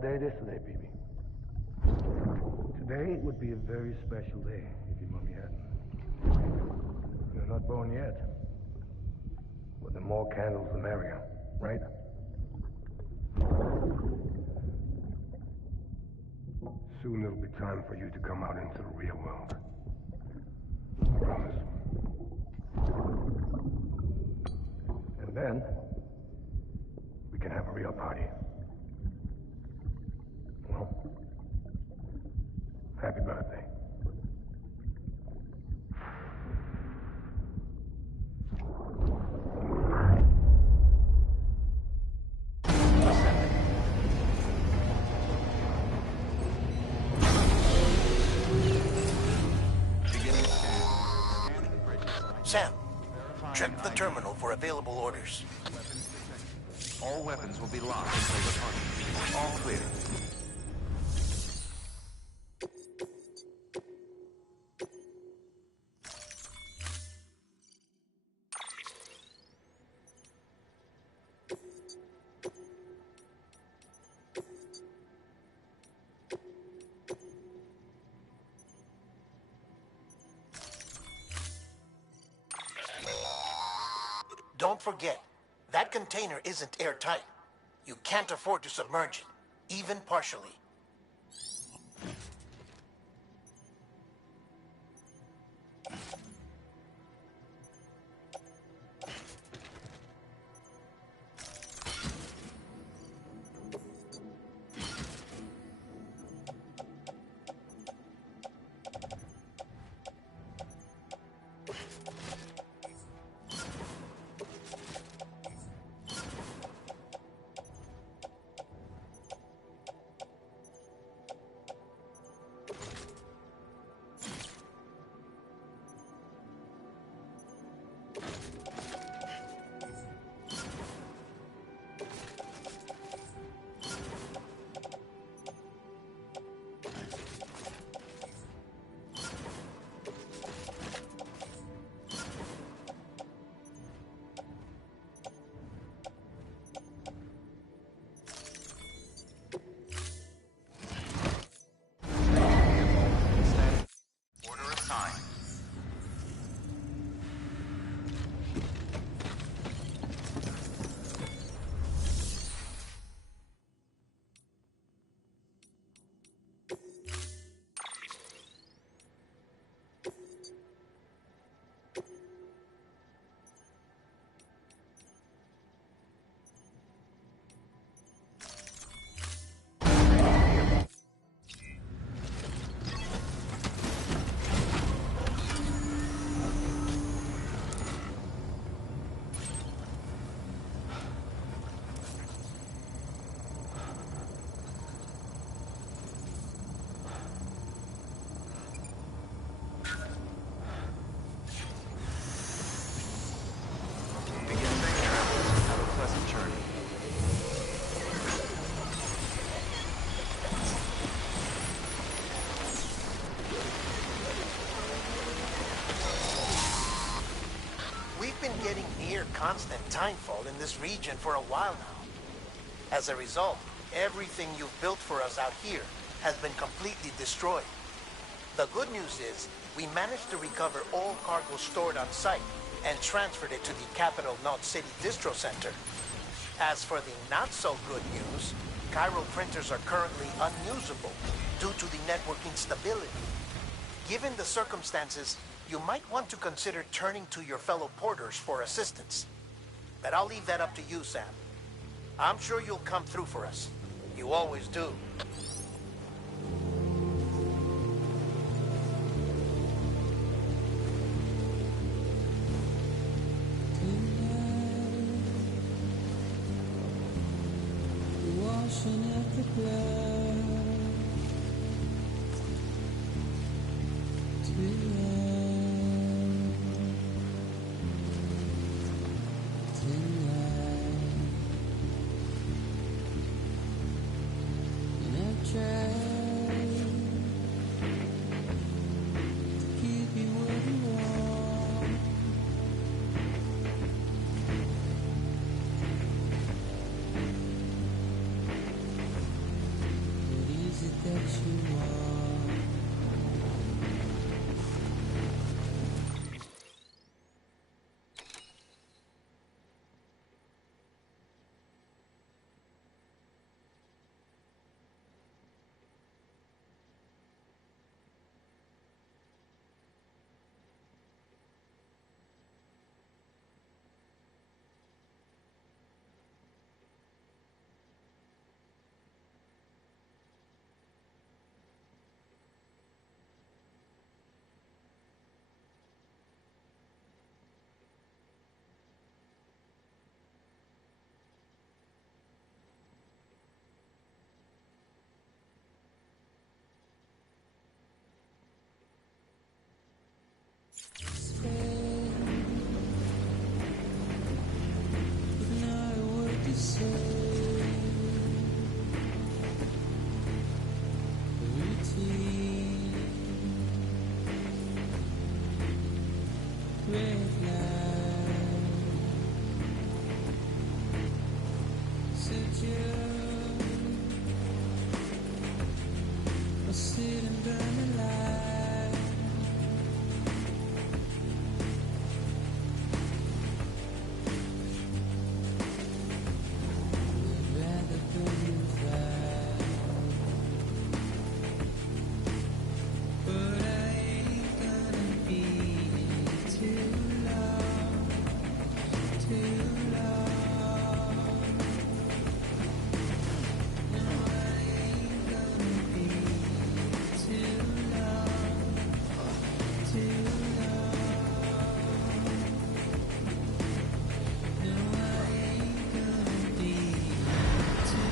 What day it is today, BB? Today would be a very special day if your mommy hadn't. You're not born yet. But the more candles, the merrier, right? Soon it'll be time for you to come out into the real world. I promise. And then, we can have a real party. Well, happy birthday. Sam, check the terminal for available orders. All weapons will be locked until the party. All clear. Don't forget, that container isn't airtight. You can't afford to submerge it, even partially. Getting near constant timefall in this region for a while now. As a result, everything you've built for us out here has been completely destroyed. The good news is, we managed to recover all cargo stored on site and transferred it to the Capital Knot City Distro Center. As for the not-so-good news, Chiral printers are currently unusable due to the network instability. Given the circumstances, you might want to consider turning to your fellow porters for assistance. But I'll leave that up to you, Sam. I'm sure you'll come through for us. You always do. Washing at the blood red light. Said you will sit and burn the light. I'd rather burn you fire, but I ain't gonna be too long, too long. No, I ain't gonna be too long, too long. No, I ain't gonna be too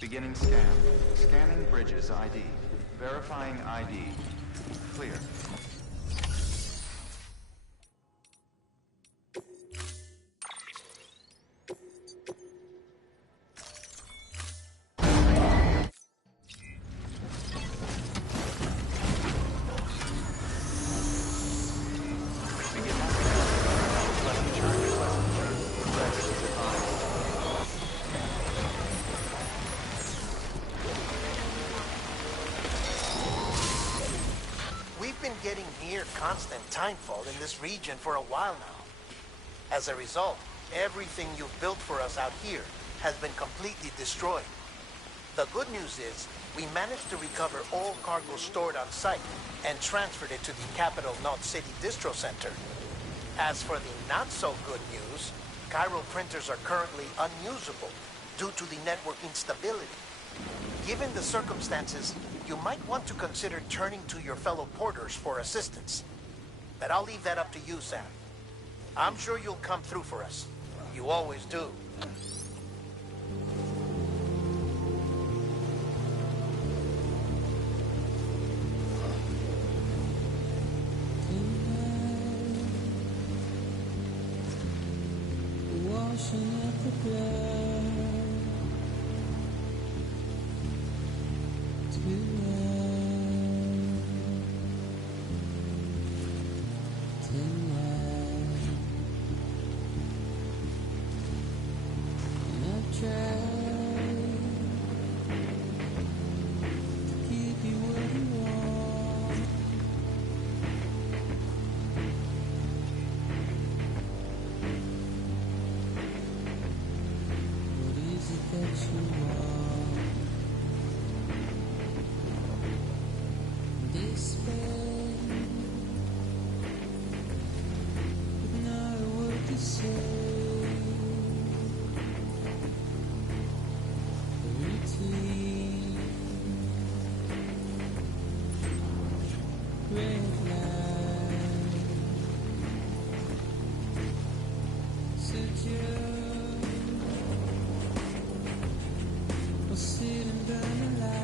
Beginning scan. Scanning bridges ID. Verifying ID. Clear. We've been getting near constant timefall in this region for a while now. As a result, everything you've built for us out here has been completely destroyed. The good news is, we managed to recover all cargo stored on site and transferred it to the capital Knot City Distro Center. As for the not-so-good news, Chiral printers are currently unusable due to the network instability. Given the circumstances, you might want to consider turning to your fellow porters for assistance. But I'll leave that up to you, Sam. I'm sure you'll come through for us. You always do. Washing up the blood tonight. And I've tried to keep you where you are. What is it that you want? Despair, with not a word to say. Retreat, red light, secure, or sit and burn alive.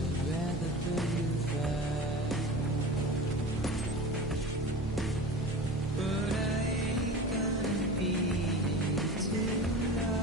I'd rather burn you fire, but I ain't gonna be too long.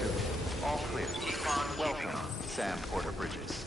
soon. All clear. Welcome, Sam Porter Bridges.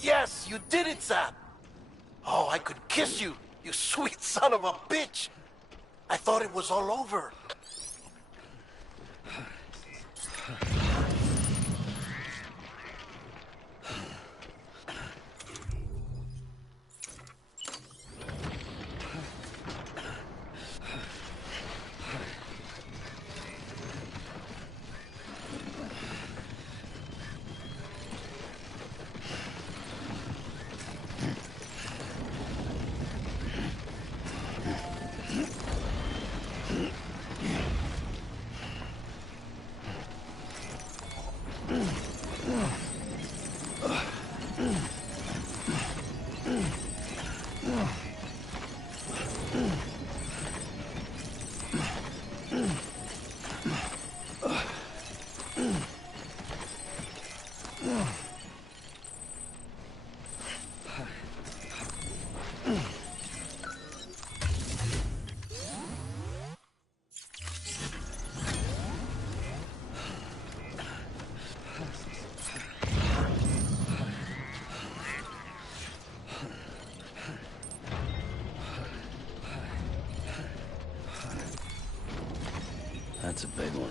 Yes, you did it, Sam! Oh, I could kiss you, you sweet son of a bitch! I thought it was all over. That's a big one.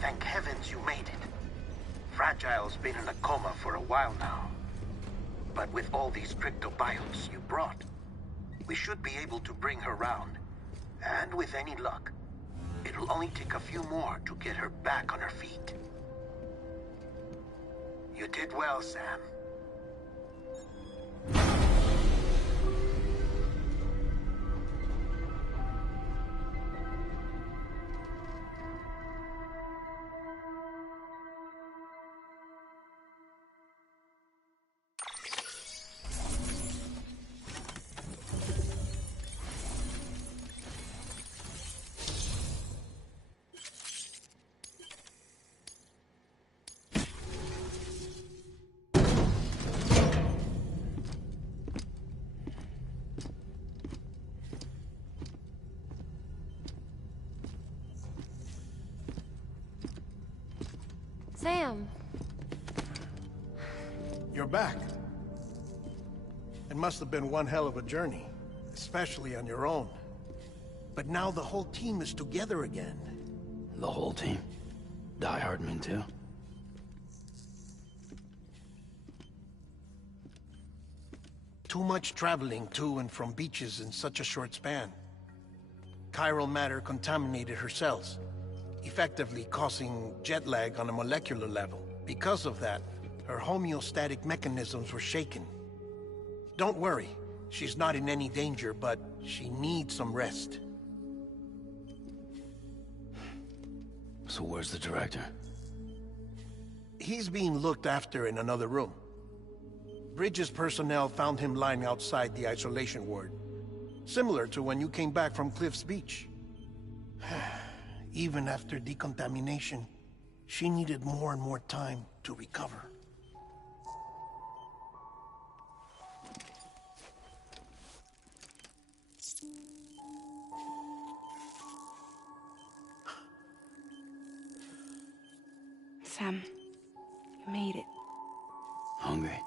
Thank heavens you made it. Fragile's been in a coma for a while now. But with all these cryptobiotes you brought, we should be able to bring her round. And with any luck, it'll only take a few more to get her back on her feet. You did well, Sam. Sam. You're back. It must have been one hell of a journey, especially on your own. But now the whole team is together again. The whole team? Die Hardman too? Too much traveling to and from beaches in such a short span. Chiral matter contaminated her cells, effectively causing jet lag on a molecular level. Because of that, her homeostatic mechanisms were shaken. Don't worry, she's not in any danger, but she needs some rest. So where's the director? He's being looked after in another room. Bridges personnel found him lying outside the isolation ward. Similar to when you came back from Cliff's Beach. Even after decontamination, she needed more and more time to recover. Sam, you made it. Hungry?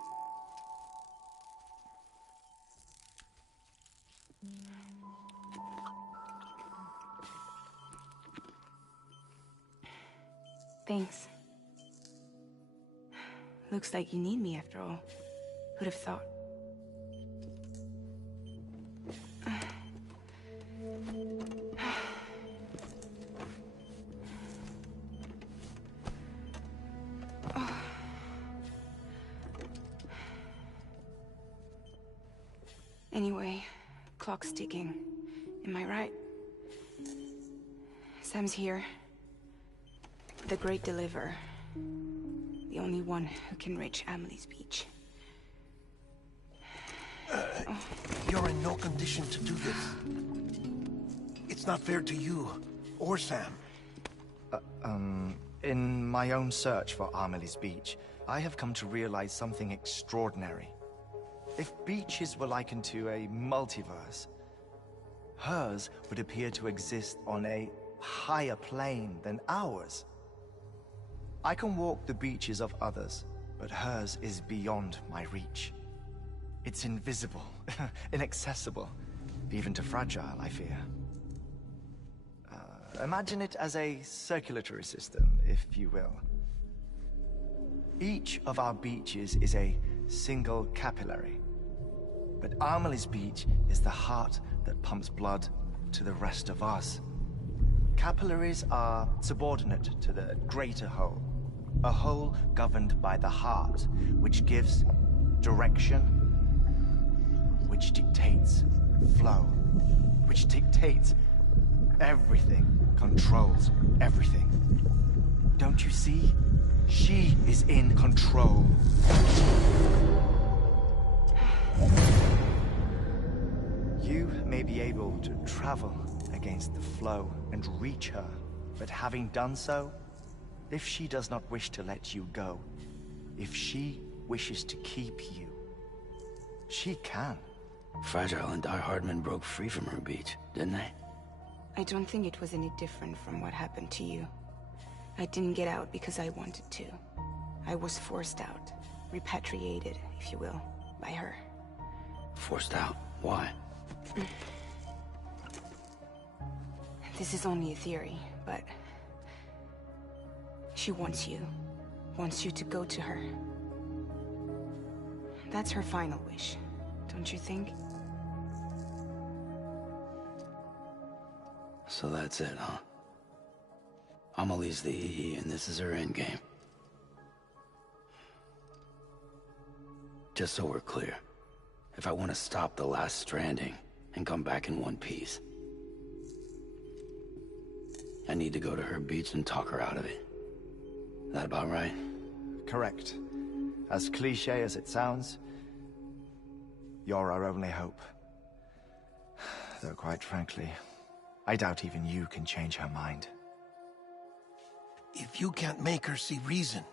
Thanks. Looks like you need me after all. Who'd have thought? Anyway, clock's ticking. Am I right? Sam's here. The Great Deliverer. The only one who can reach Amelie's Beach. You're in no condition to do this. It's not fair to you, or Sam. In my own search for Amelie's Beach, I have come to realize something extraordinary. If beaches were likened to a multiverse, hers would appear to exist on a higher plane than ours. I can walk the beaches of others, but hers is beyond my reach. It's invisible, inaccessible, even to fragile, I fear. Imagine it as a circulatory system, if you will. Each of our beaches is a single capillary. But Amelie's Beach is the heart that pumps blood to the rest of us. Capillaries are subordinate to the greater whole. A whole governed by the heart, which gives direction, which dictates flow, which dictates everything, controls everything. Don't you see? She is in control. You may be able to travel against the flow and reach her, but having done so, if she does not wish to let you go, if she wishes to keep you, she can. Fragile and Die Hardman broke free from her beach, didn't they? I don't think it was any different from what happened to you. I didn't get out because I wanted to. I was forced out. Repatriated, if you will, by her. Forced out? Why? This is only a theory, but... she wants you. Wants you to go to her. That's her final wish, don't you think? So that's it, huh? Amelie's the EE, and this is her endgame. Just so we're clear, if I want to stop the last Stranding and come back in one piece, I need to go to her beach and talk her out of it. That about right? Correct. As cliché as it sounds, you're our only hope. Though quite frankly, I doubt even you can change her mind. If you can't make her see reason,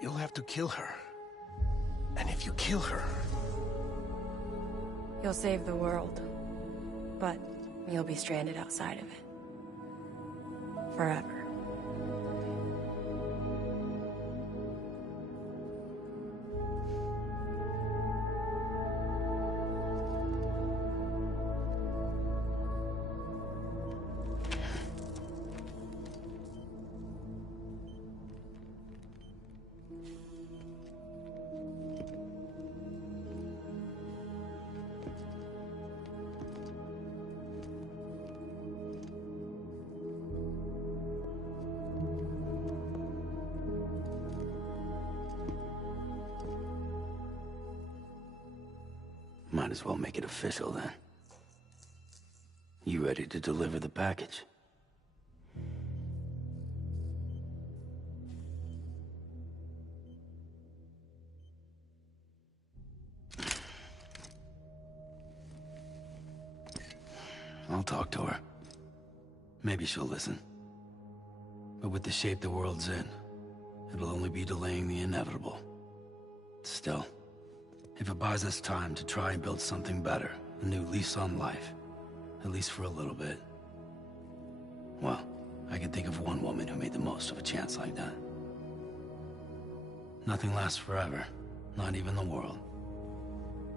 you'll have to kill her. And if you kill her... You'll save the world, but you'll be stranded outside of it. Forever. Might as well make it official then. You ready to deliver the package? I'll talk to her. Maybe she'll listen. But with the shape the world's in, it'll only be delaying the inevitable. Still, if it buys us time to try and build something better, a new lease on life, at least for a little bit, well, I can think of one woman who made the most of a chance like that. Nothing lasts forever, not even the world.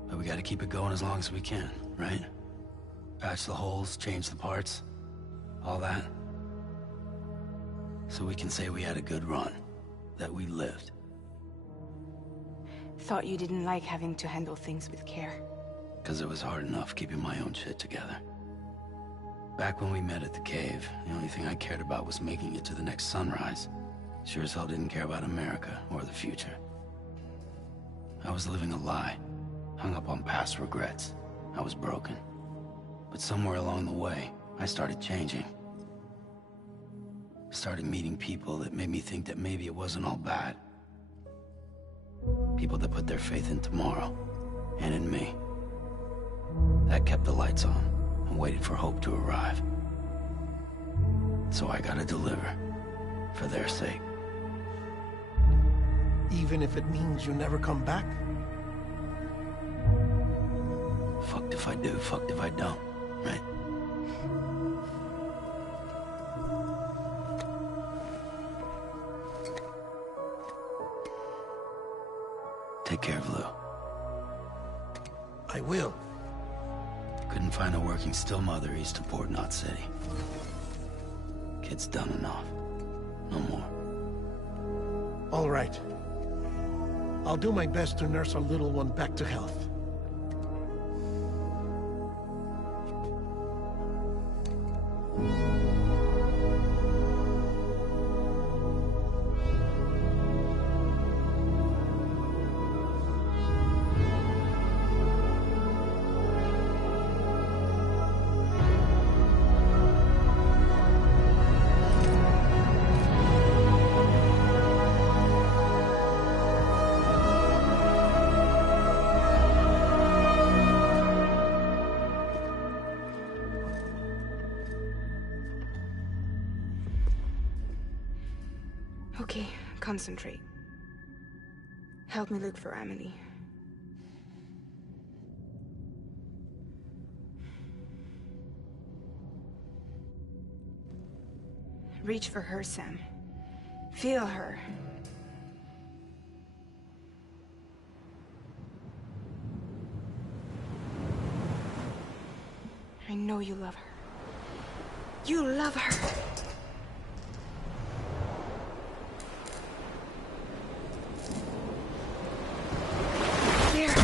But we gotta keep it going as long as we can, right? Patch the holes, change the parts, all that. So we can say we had a good run, that we lived. Thought you didn't like having to handle things with care. 'Cause it was hard enough keeping my own shit together. Back when we met at the cave, the only thing I cared about was making it to the next sunrise. Sure as hell didn't care about America or the future. I was living a lie, hung up on past regrets. I was broken. But somewhere along the way, I started changing. Started meeting people that made me think that maybe it wasn't all bad. People that put their faith in tomorrow, and in me. That kept the lights on, and waited for hope to arrive. So I gotta deliver, for their sake. Even if it means you never come back? Fucked if I do, fucked if I don't, right? Take care of Lou. I will. Couldn't find a working still mother east of Port Knot City. Kid's done enough. No more. All right. I'll do my best to nurse our little one back to health. Okay, concentrate. Help me look for Emily. Reach for her, Sam. Feel her. I know you love her. You love her! There!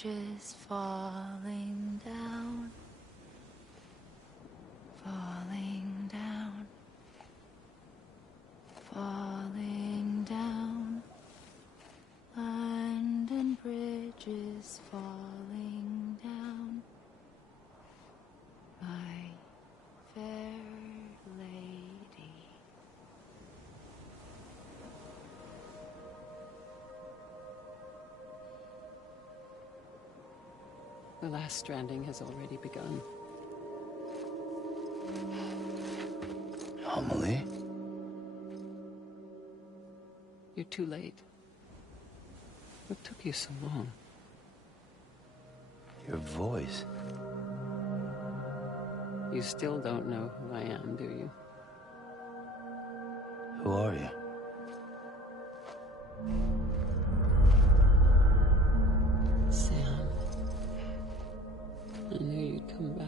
bridges falling down, falling down, falling down. London Bridge is falling down, my fair lady. The last stranding has already begun. Amelie? You're too late. What took you so long? Your voice. You still don't know who I am, do you? Who are you? Sam. I knew you'd come back.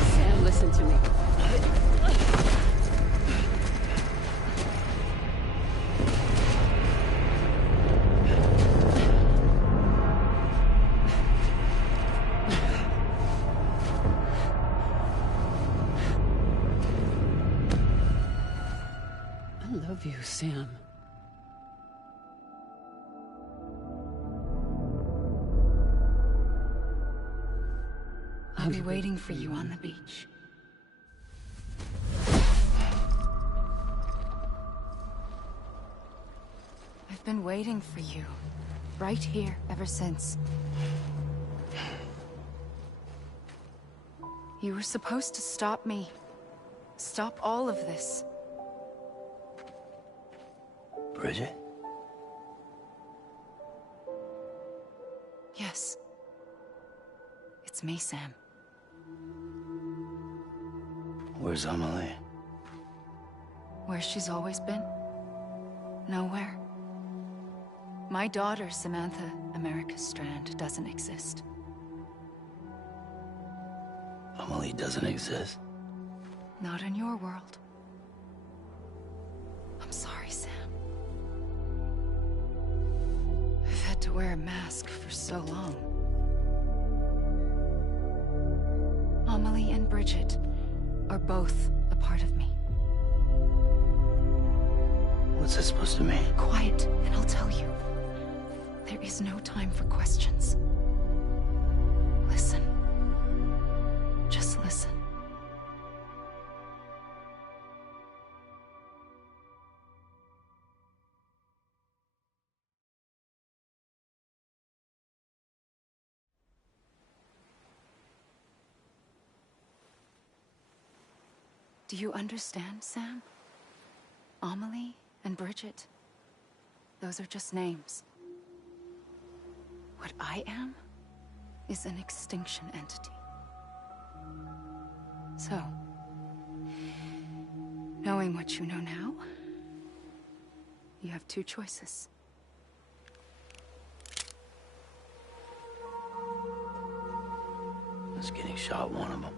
Sam, listen to me. I love you, Sam. I'll be waiting for you on the beach. I've been waiting for you, right here, ever since. You were supposed to stop me. Stop all of this. Bridget? Yes. It's me, Sam. Where's Amelie? Where she's always been. Nowhere. My daughter, Samantha America Strand, doesn't exist. Amelie doesn't exist. Not in your world. I'm sorry, Sam. I've had to wear a mask for so long. Amelie and Bridget are both a part of me. What's that supposed to mean? Quiet, and I'll tell you. There is no time for questions. Listen. Just listen. Do you understand, Sam? Amelie and Bridget, those are just names. What I am is an extinction entity. So, knowing what you know now, you have two choices. Is getting shot one of them?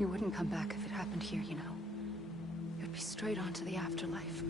You wouldn't come back if it happened here, you know. You'd be straight on to the afterlife.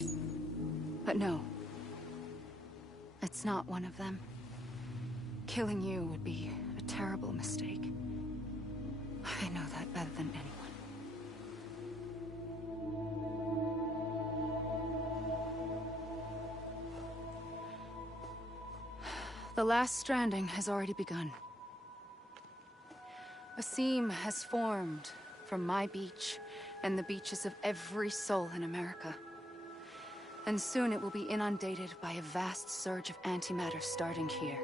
But no. It's not one of them. Killing you would be a terrible mistake. I know that better than anyone. The last stranding has already begun. A seam has formed from my beach and the beaches of every soul in America. And soon it will be inundated by a vast surge of antimatter starting here.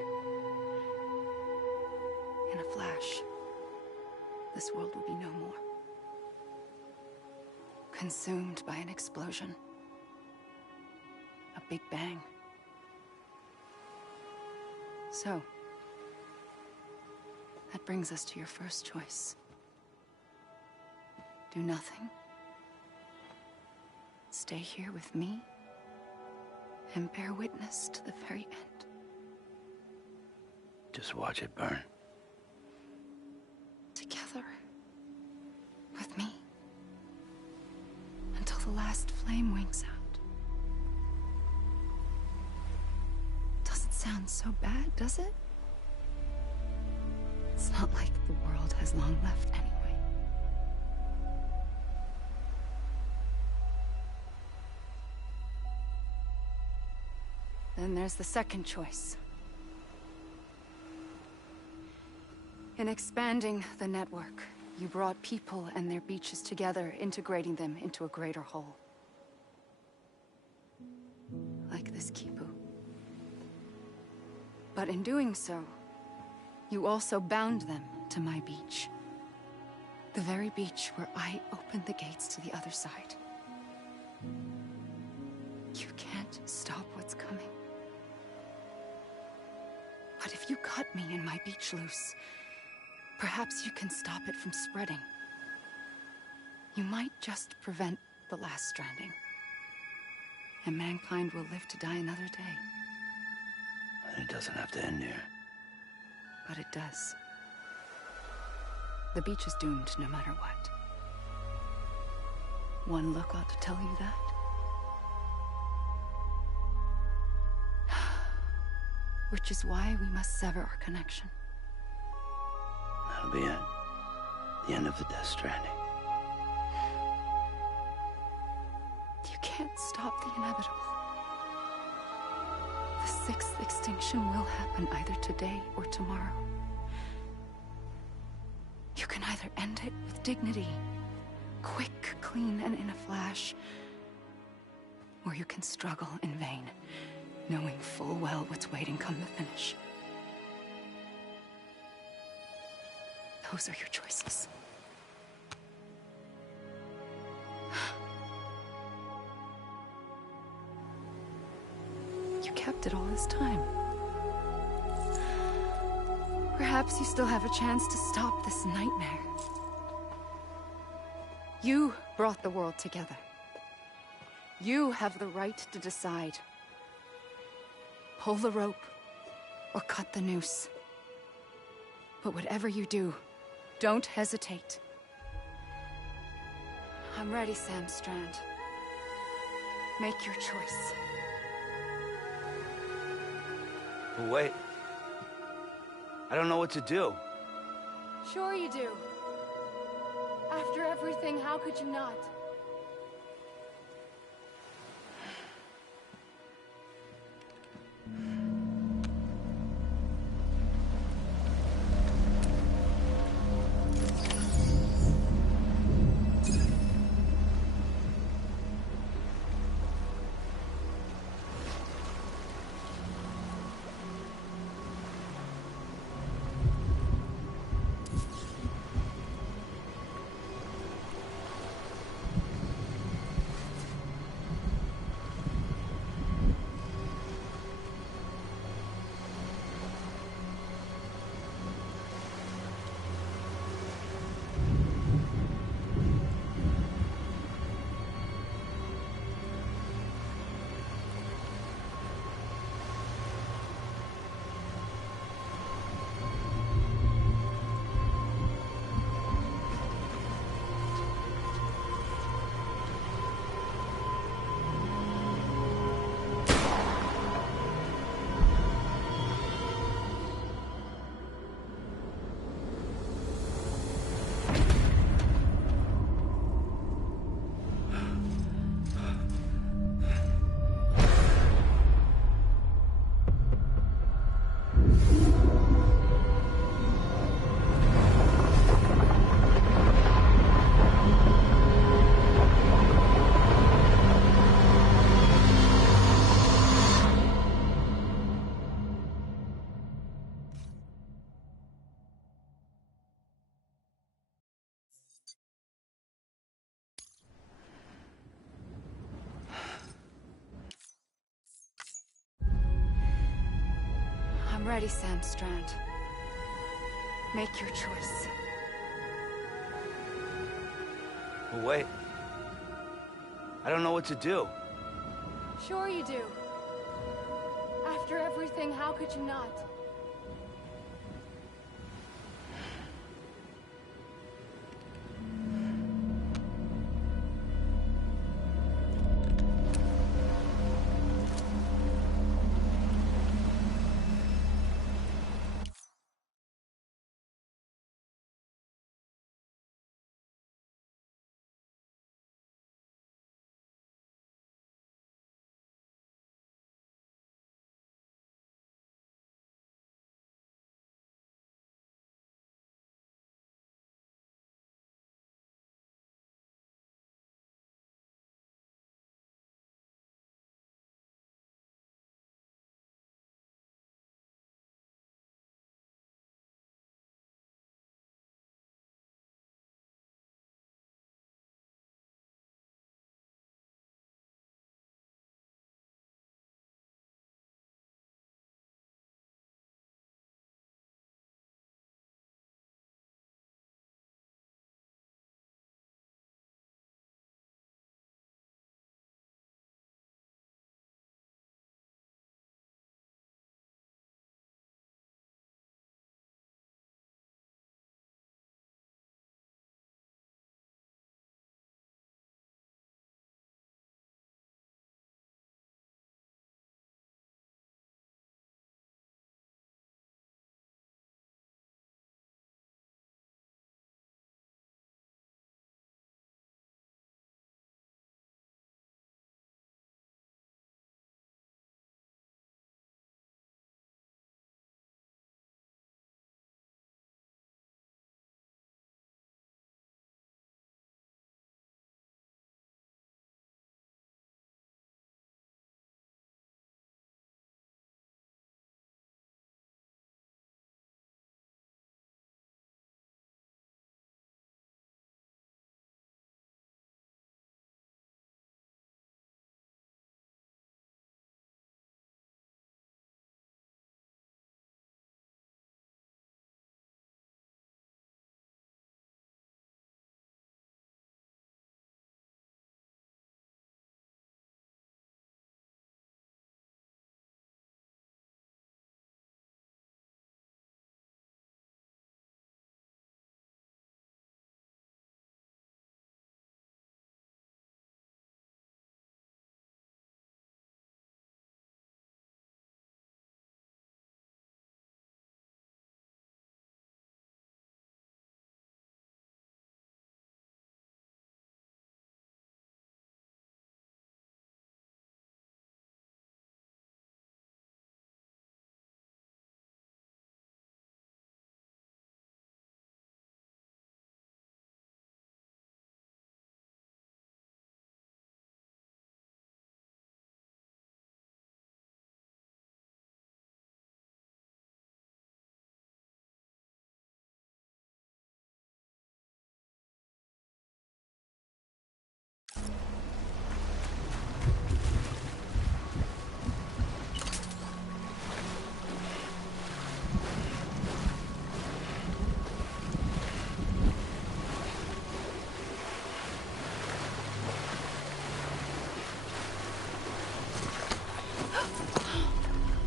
In a flash, this world will be no more. Consumed by an explosion. A big bang. So, that brings us to your first choice. Do nothing. Stay here with me, and bear witness to the very end. Just watch it burn. Together. With me. Until the last flame winks out. Doesn't sound so bad, does it? It's not like the world has long left anyway. Then there's the second choice. In expanding the network, you brought people and their beaches together, integrating them into a greater whole. Like this Kipu. But in doing so, you also bound them to my beach. The very beach where I opened the gates to the other side. You can't stop what's coming. But if you cut me and my beach loose, perhaps you can stop it from spreading. You might just prevent the last stranding. And mankind will live to die another day. And it doesn't have to end here. But it does. The beach is doomed no matter what. One look ought to tell you that. Which is why we must sever our connection. That'll be it. The end of the Death Stranding. You can't stop the inevitable. The sixth extinction will happen either today or tomorrow. You can either end it with dignity, quick, clean, and in a flash, or you can struggle in vain, knowing full well what's waiting come the finish. Those are your choices. You kept it all this time. Perhaps you still have a chance to stop this nightmare. You brought the world together. You have the right to decide. Pull the rope, or cut the noose. But whatever you do, don't hesitate. I'm ready, Sam Strand. Make your choice. But wait. I don't know what to do. Sure you do. After everything, how could you not? ready, Sam Strand. Make your choice. Well, wait. I don't know what to do. Sure you do. After everything, how could you not?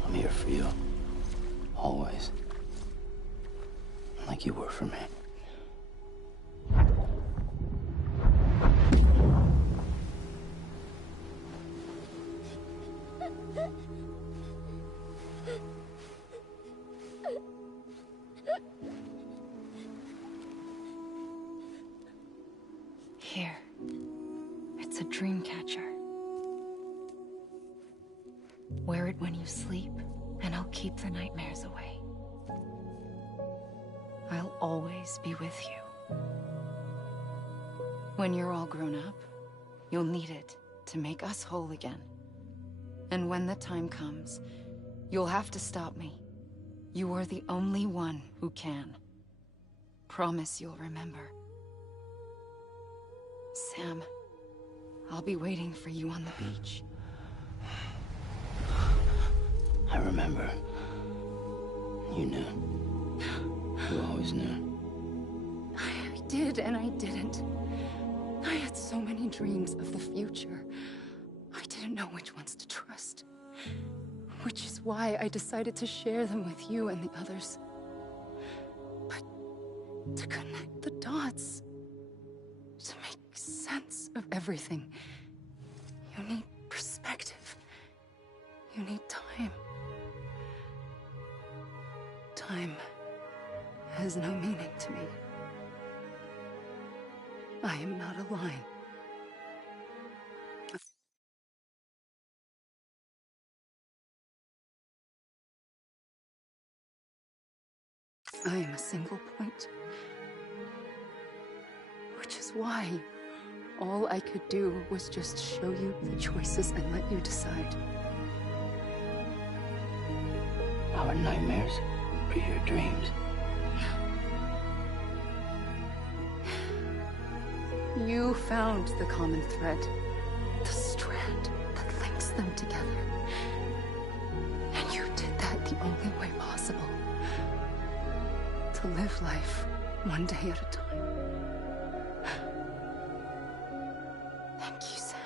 I'm here for you. Always. Like you were for me. Here. It's a dream catcher. Wear it when you sleep, and I'll keep the nightmares away. I'll always be with you. When you're all grown up, you'll need it to make us whole again. And when the time comes, you'll have to stop me. You are the only one who can. Promise you'll remember. Sam, I'll be waiting for you on the beach. I remember. You knew. You always knew. I did and I didn't. I had so many dreams of the future. I didn't know which ones to trust. Which is why I decided to share them with you and the others. But to connect the dots, to make sense of everything, you need perspective. You need time. Time has no meaning to me. I am not a line. I am a single point. Which is why all I could do was just show you the choices and let you decide. Our nightmares are your dreams. You found the common thread, the strand that links them together. And you did that the only way possible. To live life one day at a time. Thank you, Sam.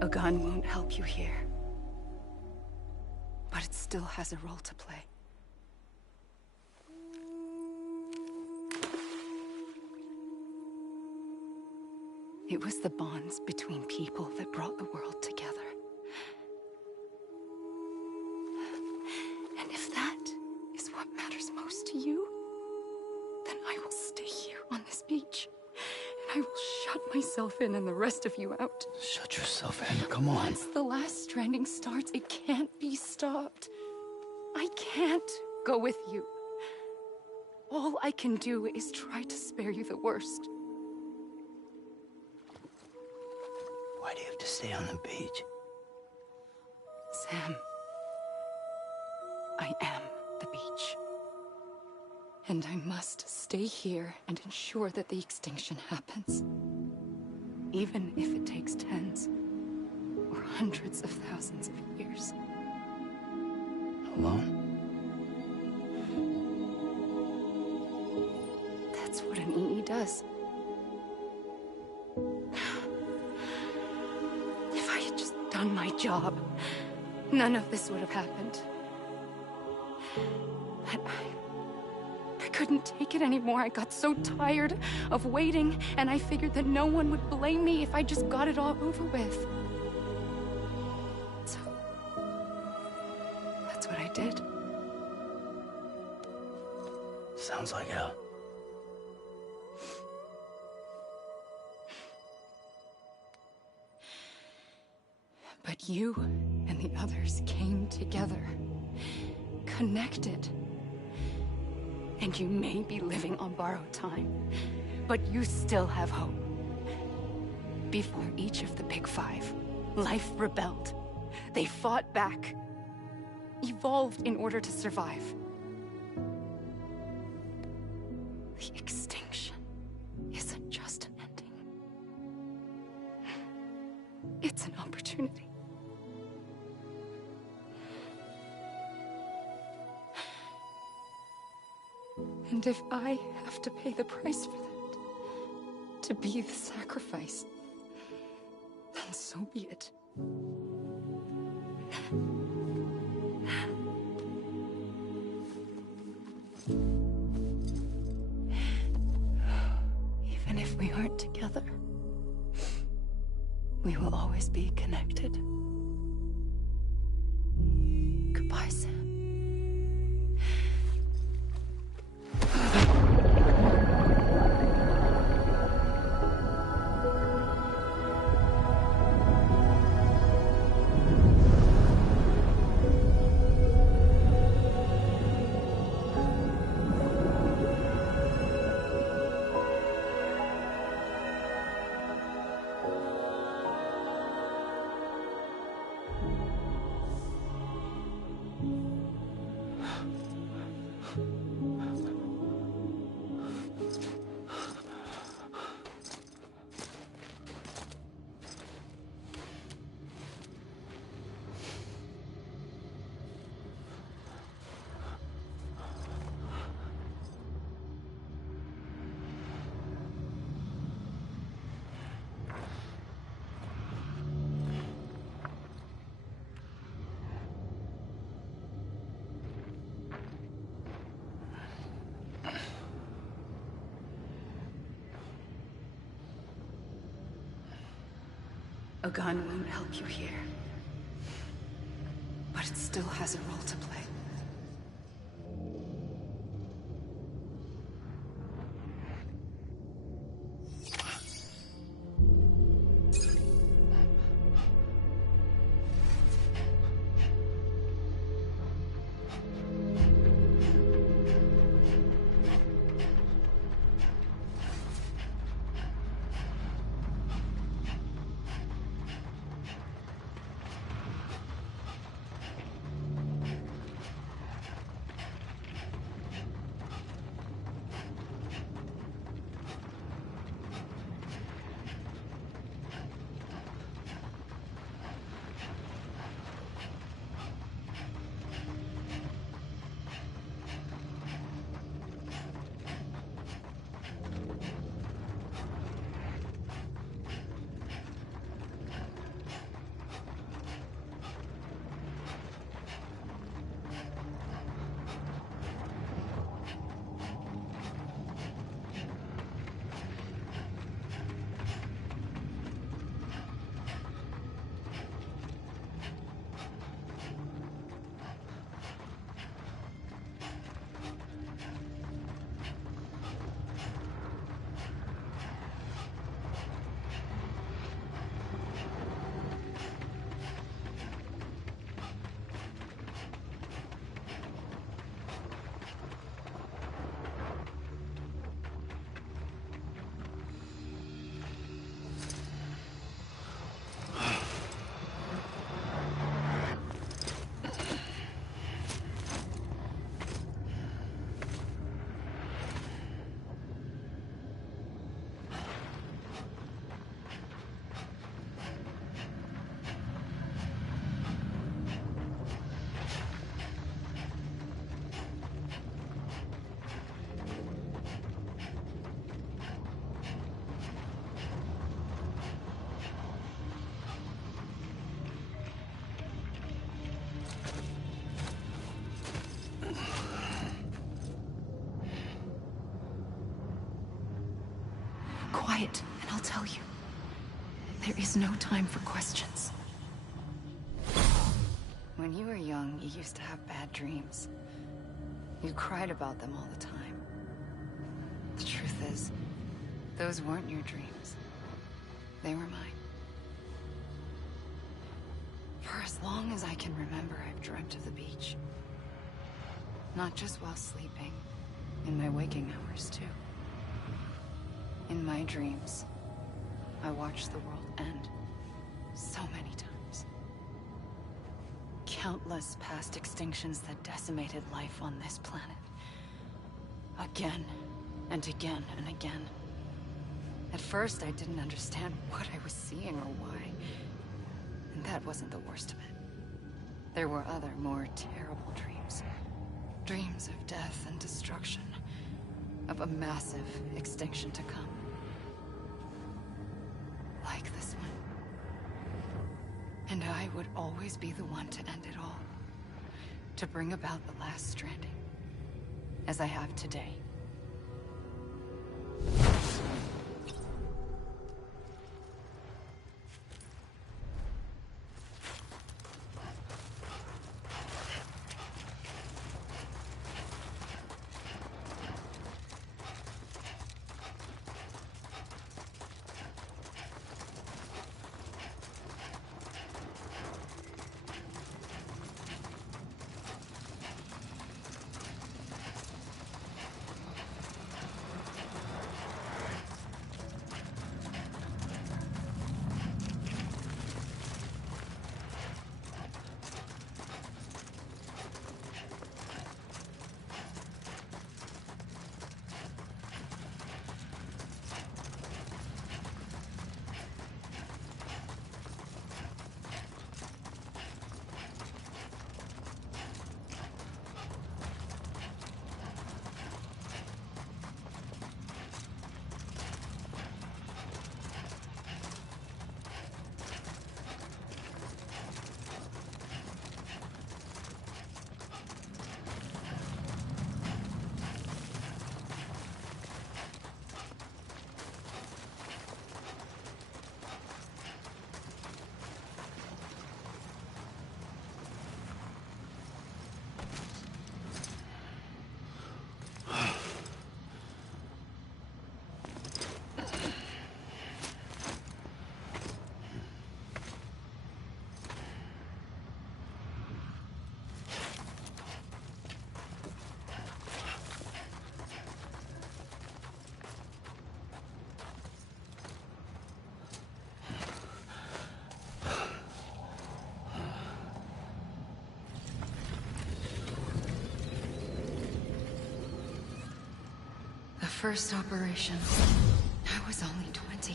A gun won't help you here. But it still has a role to play. It was the bonds between people that brought the world together. And if that is what matters most to you, then I will stay here on this beach. And I will shut myself in and the rest of you out. Shut yourself in, come on. Once the last stranding starts, it can't be stopped. I can't go with you. All I can do is try to spare you the worst. Why do you have to stay on the beach? Sam, I am the beach. And I must stay here and ensure that the extinction happens. Even if it takes tens or hundreds of thousands of years. Alone? That's what an EE does. If I had just done my job, none of this would have happened. But I couldn't take it anymore. I got so tired of waiting, and I figured that no one would blame me if I just got it all over with. So, that's what I did. Sounds like hell. But you and the others came together, connected. And you may be living on borrowed time, but you still have hope. Before each of the Big Five, life rebelled. They fought back, evolved in order to survive. The extinction isn't just an ending. It's an opportunity. And if I have to pay the price for that, to be the sacrifice, then so be it. Even if we aren't together, we will always be connected. Goodbye, Sam. A gun won't help you here. But it still has a role to play. Quiet, and I'll tell you. There is no time for questions. When you were young, you used to have bad dreams. You cried about them all the time. The truth is, those weren't your dreams. They were mine. For as long as I can remember, I've dreamt of the beach. Not just while sleeping, in my waking hours, too. In my dreams, I watched the world end so many times. Countless past extinctions that decimated life on this planet. Again, and again, and again. At first, I didn't understand what I was seeing or why. And that wasn't the worst of it. There were other, more terrible dreams. Dreams of death and destruction. Of a massive extinction to come. Like this one. And I would always be the one to end it all. To bring about the last stranding. As I have today. first operation, I was only 20.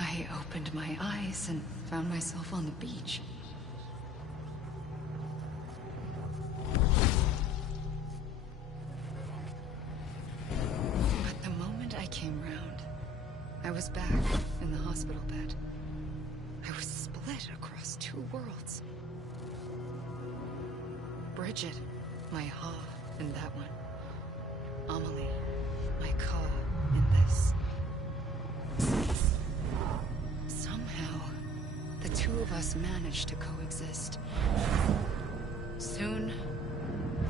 I opened my eyes and found myself on the beach. But the moment I came round, I was back in the hospital bed. I was split across two worlds. Bridget, my Ha in that one. Amelie, my Ka in this. Somehow, the two of us managed to coexist. Soon,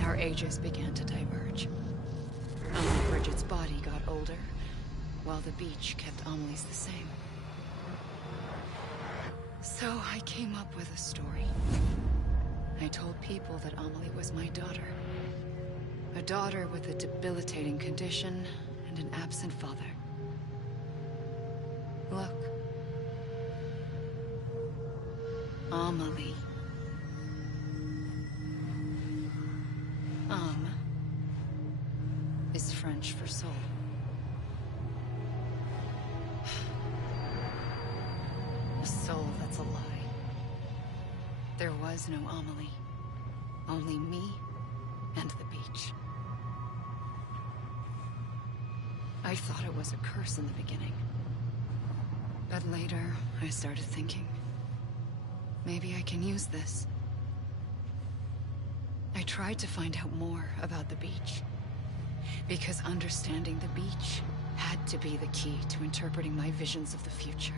our ages began to diverge. Bridget's body got older, while the beach kept Amelie's the same. So I came up with a story. I told people that Amelie was my daughter. A daughter with a debilitating condition and an absent father. Look. Amelie. Is French for soul. A soul that's a lie. There was no Amelie. Only me and the beach. I thought it was a curse in the beginning. But later, I started thinking, maybe I can use this. I tried to find out more about the beach. Because understanding the beach had to be the key to interpreting my visions of the future.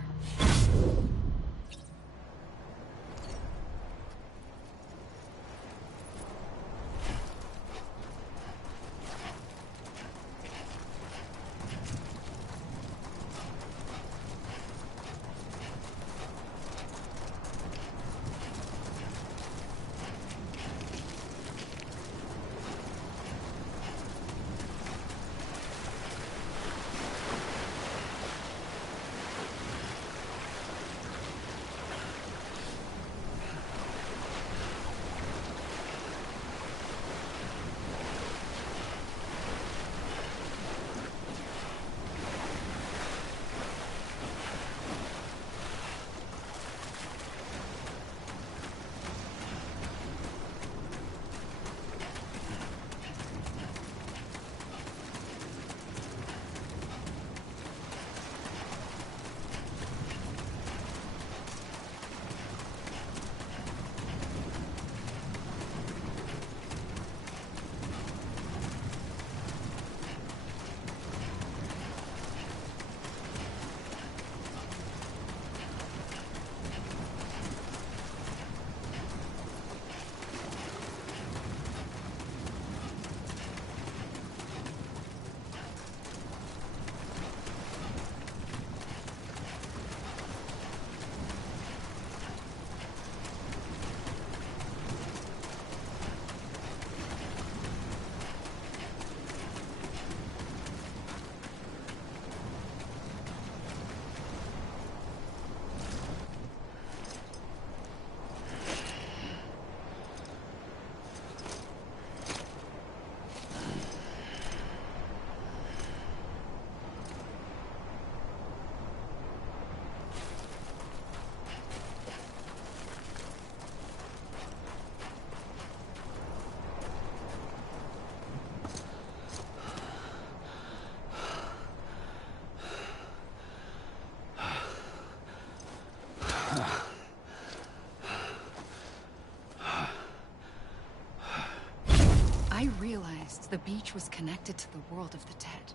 I realized the beach was connected to the world of the dead,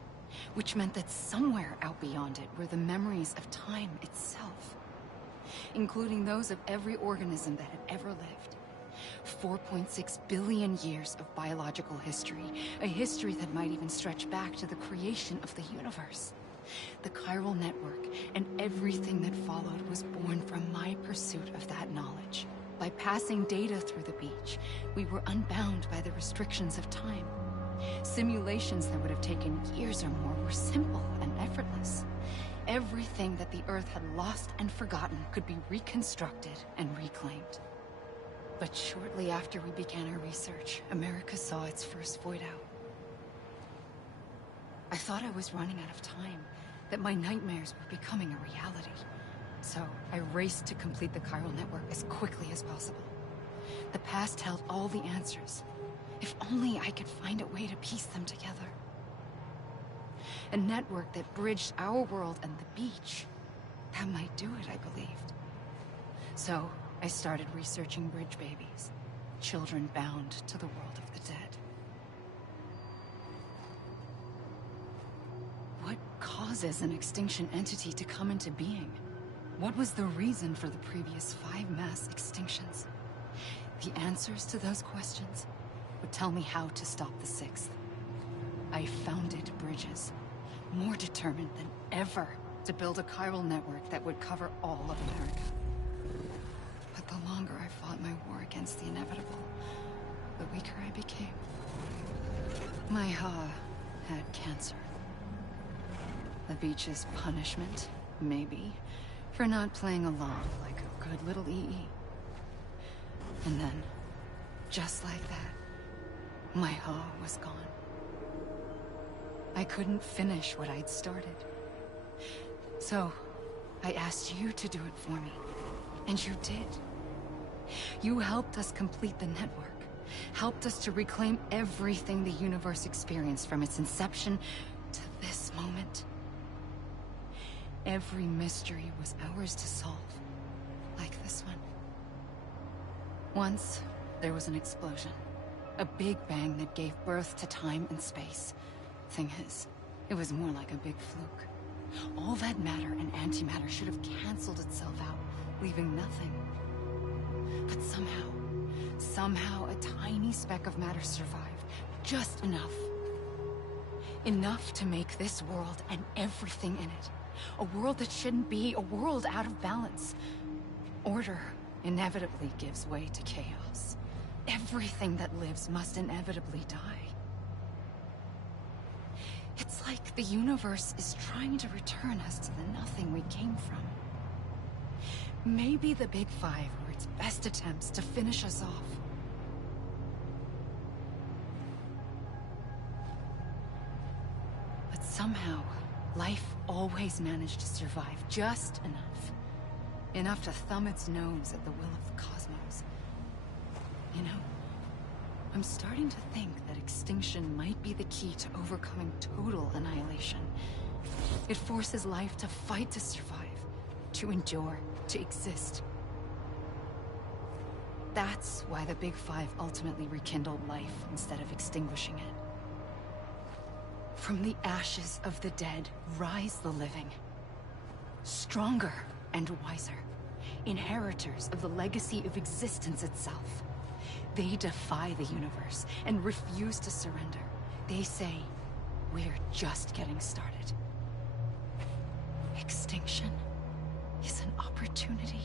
which meant that somewhere out beyond it were the memories of time itself, including those of every organism that had ever lived. 4.6 billion years of biological history, a history that might even stretch back to the creation of the universe. The chiral network and everything that followed was born from my pursuit of that knowledge. By passing data through the beach, we were unbound by the restrictions of time. Simulations that would have taken years or more were simple and effortless. Everything that the Earth had lost and forgotten could be reconstructed and reclaimed. But shortly after we began our research, America saw its first void out. I thought I was running out of time, that my nightmares were becoming a reality. So I raced to complete the chiral network as quickly as possible. The past held all the answers. If only I could find a way to piece them together. A network that bridged our world and the beach. That might do it, I believed. So I started researching bridge babies, children bound to the world of the dead. What causes an extinction entity to come into being? What was the reason for the previous 5 mass extinctions? The answers to those questions would tell me how to stop the 6th. I founded bridges, more determined than ever to build a chiral network that would cover all of America. But the longer I fought my war against the inevitable, the weaker I became. My Ha had cancer. The beach's punishment, maybe, for not playing along like a good little EE. And then, just like that, my Ha was gone. I couldn't finish what I'd started. So, I asked you to do it for me. And you did. You helped us complete the network. Helped us to reclaim everything the universe experienced from its inception to this moment. Every mystery was ours to solve. Like this one. Once, there was an explosion. A big bang that gave birth to time and space. Thing is, it was more like a big fluke. All that matter and antimatter should have canceled itself out, leaving nothing. But somehow a tiny speck of matter survived. Just enough. Enough to make this world and everything in it. A world that shouldn't be, a world out of balance. Order inevitably gives way to chaos. Everything that lives must inevitably die. It's like the universe is trying to return us to the nothing we came from. Maybe the Big Five were its best attempts to finish us off. But somehow, life always managed to survive just enough. Enough to thumb its nose at the will of the cosmos. You know, I'm starting to think that extinction might be the key to overcoming total annihilation. It forces life to fight to survive, to endure, to exist. That's why the Big Five ultimately rekindled life instead of extinguishing it. From the ashes of the dead rise the living. Stronger and wiser. Inheritors of the legacy of existence itself. They defy the universe and refuse to surrender. They say, we're just getting started. Extinction is an opportunity.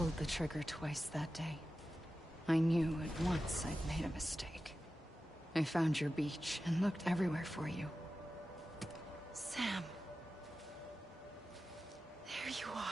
pulled the trigger twice that day. I knew at once I'd made a mistake. I found your beach and looked everywhere for you. Sam. There you are.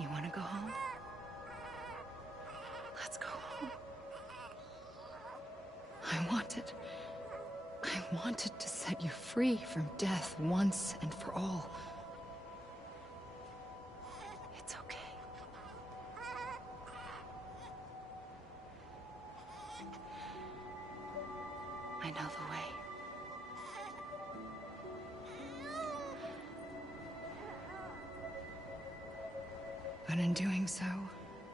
You want to go home? Let's go home. I wanted to set you free from death once and for all. It's okay. I know the way. But in doing so,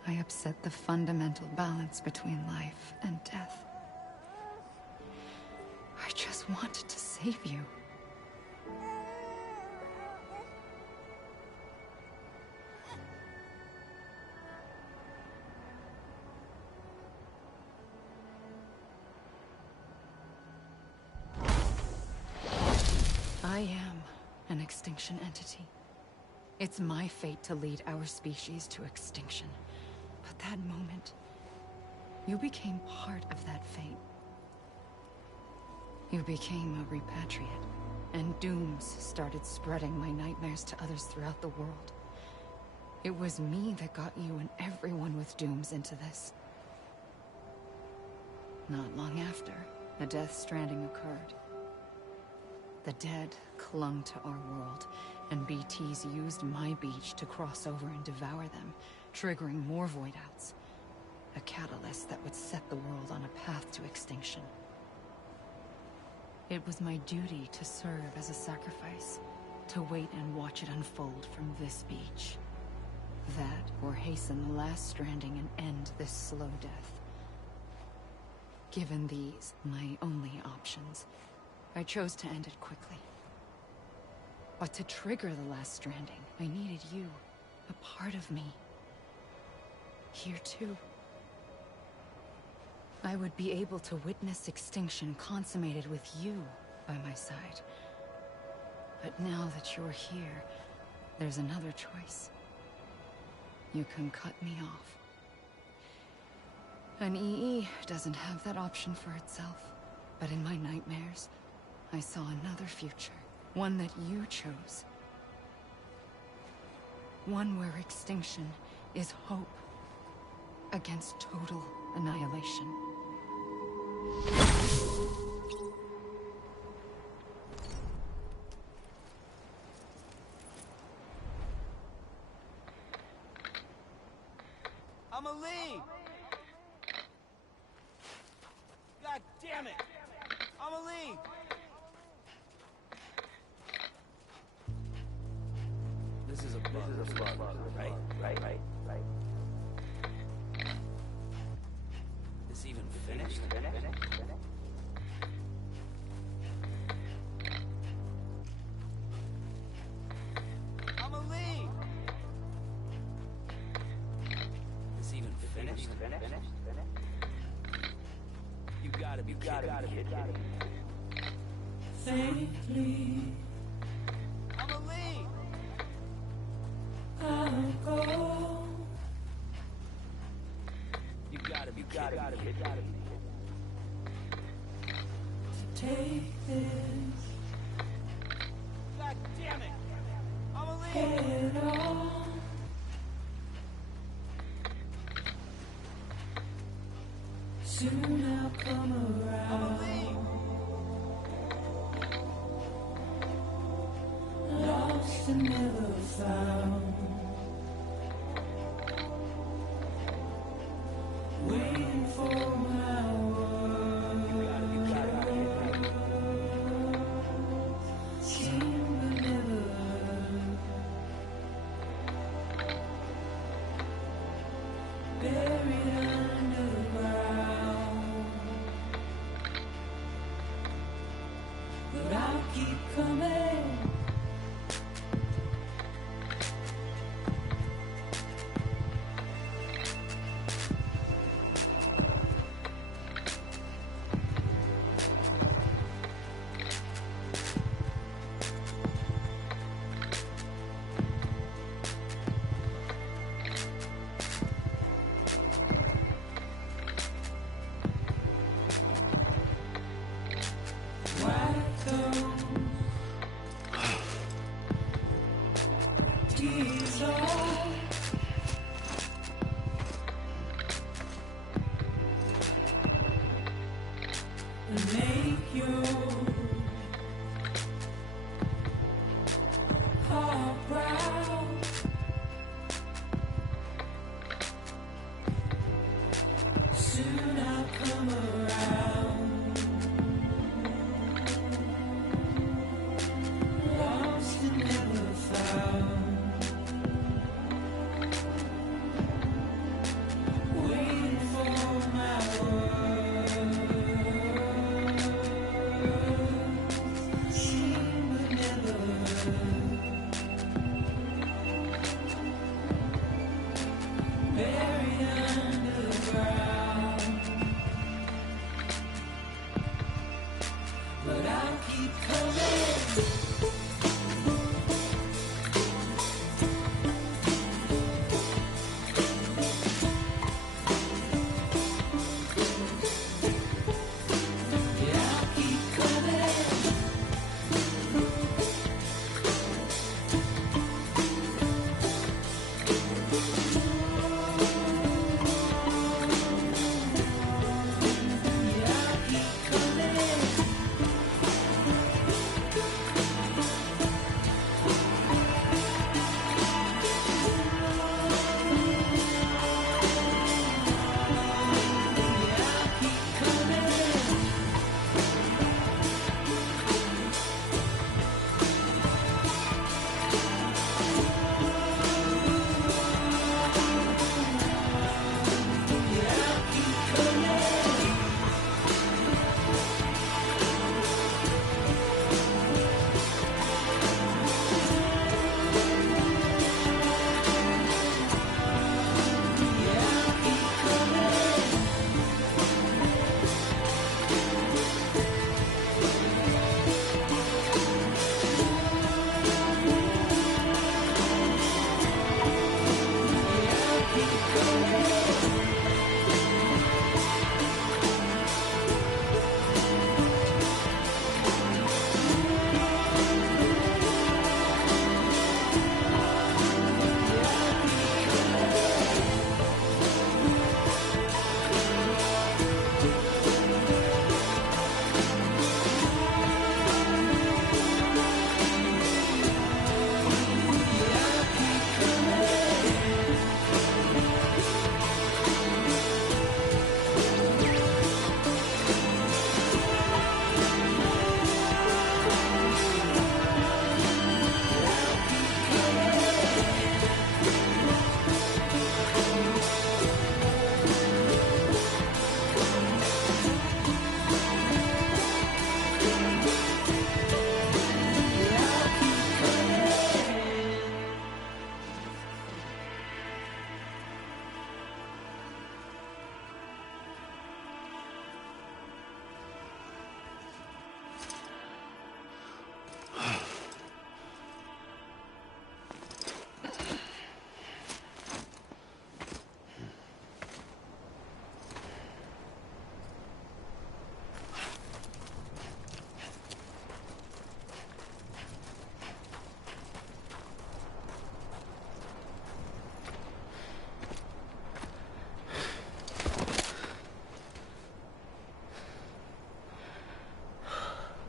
I upset the fundamental balance between life and death. I just wanted to save you. I am an extinction entity. It's my fate to lead our species to extinction. But that moment, you became part of that fate. You became a repatriate, and dooms started spreading my nightmares to others throughout the world. It was me that got you and everyone with dooms into this. Not long after, a death stranding occurred. The dead clung to our world, and BTs used my beach to cross over and devour them, triggering more void outs. A catalyst that would set the world on a path to extinction. It was my duty to serve as a sacrifice, to wait and watch it unfold from this beach. That, or hasten the last stranding and end this slow death. Given these, my only options, I chose to end it quickly. But to trigger the last stranding, I needed you, a part of me. Here too. I would be able to witness extinction consummated with you by my side. But now that you're here, there's another choice. You can cut me off. An EE doesn't have that option for itself. But in my nightmares, I saw another future. One that you chose. One where extinction is hope against total annihilation. Amelie! God damn it! Amelie! This is a bug, right? This even finished? Amelie! This even finished? You gotta be kidding me. Safely Amelie! I'll go. You gotta be kidding me. Take this God damn it! Amelie! head on. Soon I'll come around. Amelie! Lost and never found. Soon I'll come around. Lost and never found. Waiting for my word. Seen but never heard. Buried underground. But I'll keep coming. Yeah, I'll keep coming. Yeah, I'll keep coming. Yeah, I'll keep coming. Yeah, I'll keep coming. Yeah, I'll keep coming. Yeah, I'll keep coming.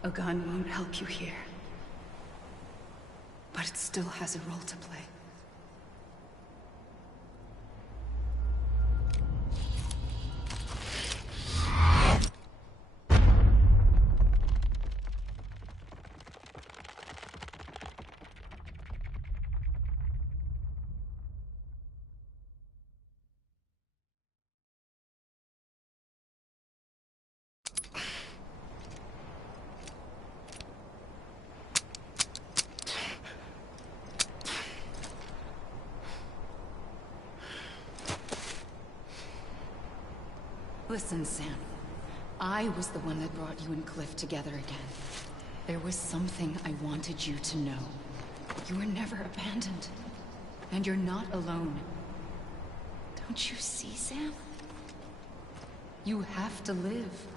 A gun won't help you here. But it still has a role to play. Listen, Sam. I was the one that brought you and Cliff together again. There was something I wanted you to know. You were never abandoned. And you're not alone. Don't you see, Sam? You have to live.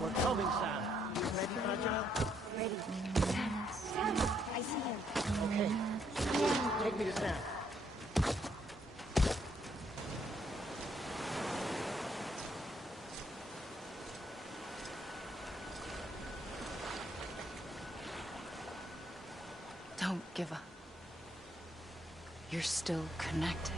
We're coming, Sam. You ready, Fragile? Ready. Sam, I see him. Okay. Take me to Sam. Don't give up. You're still connected.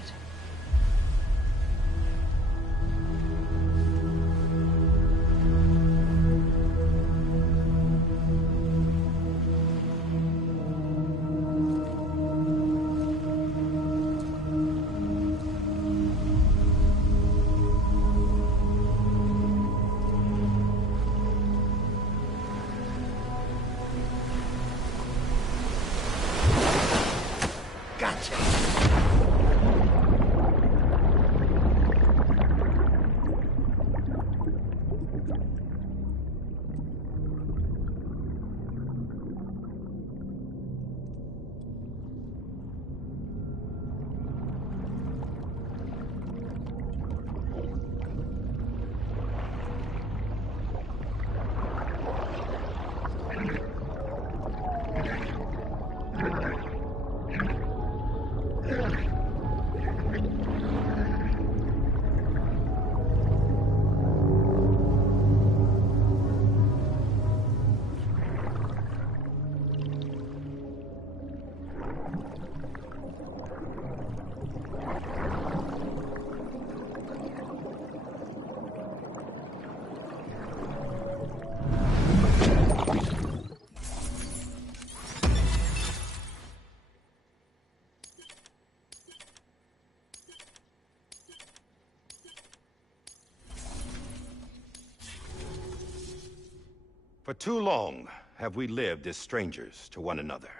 For too long have we lived as strangers to one another,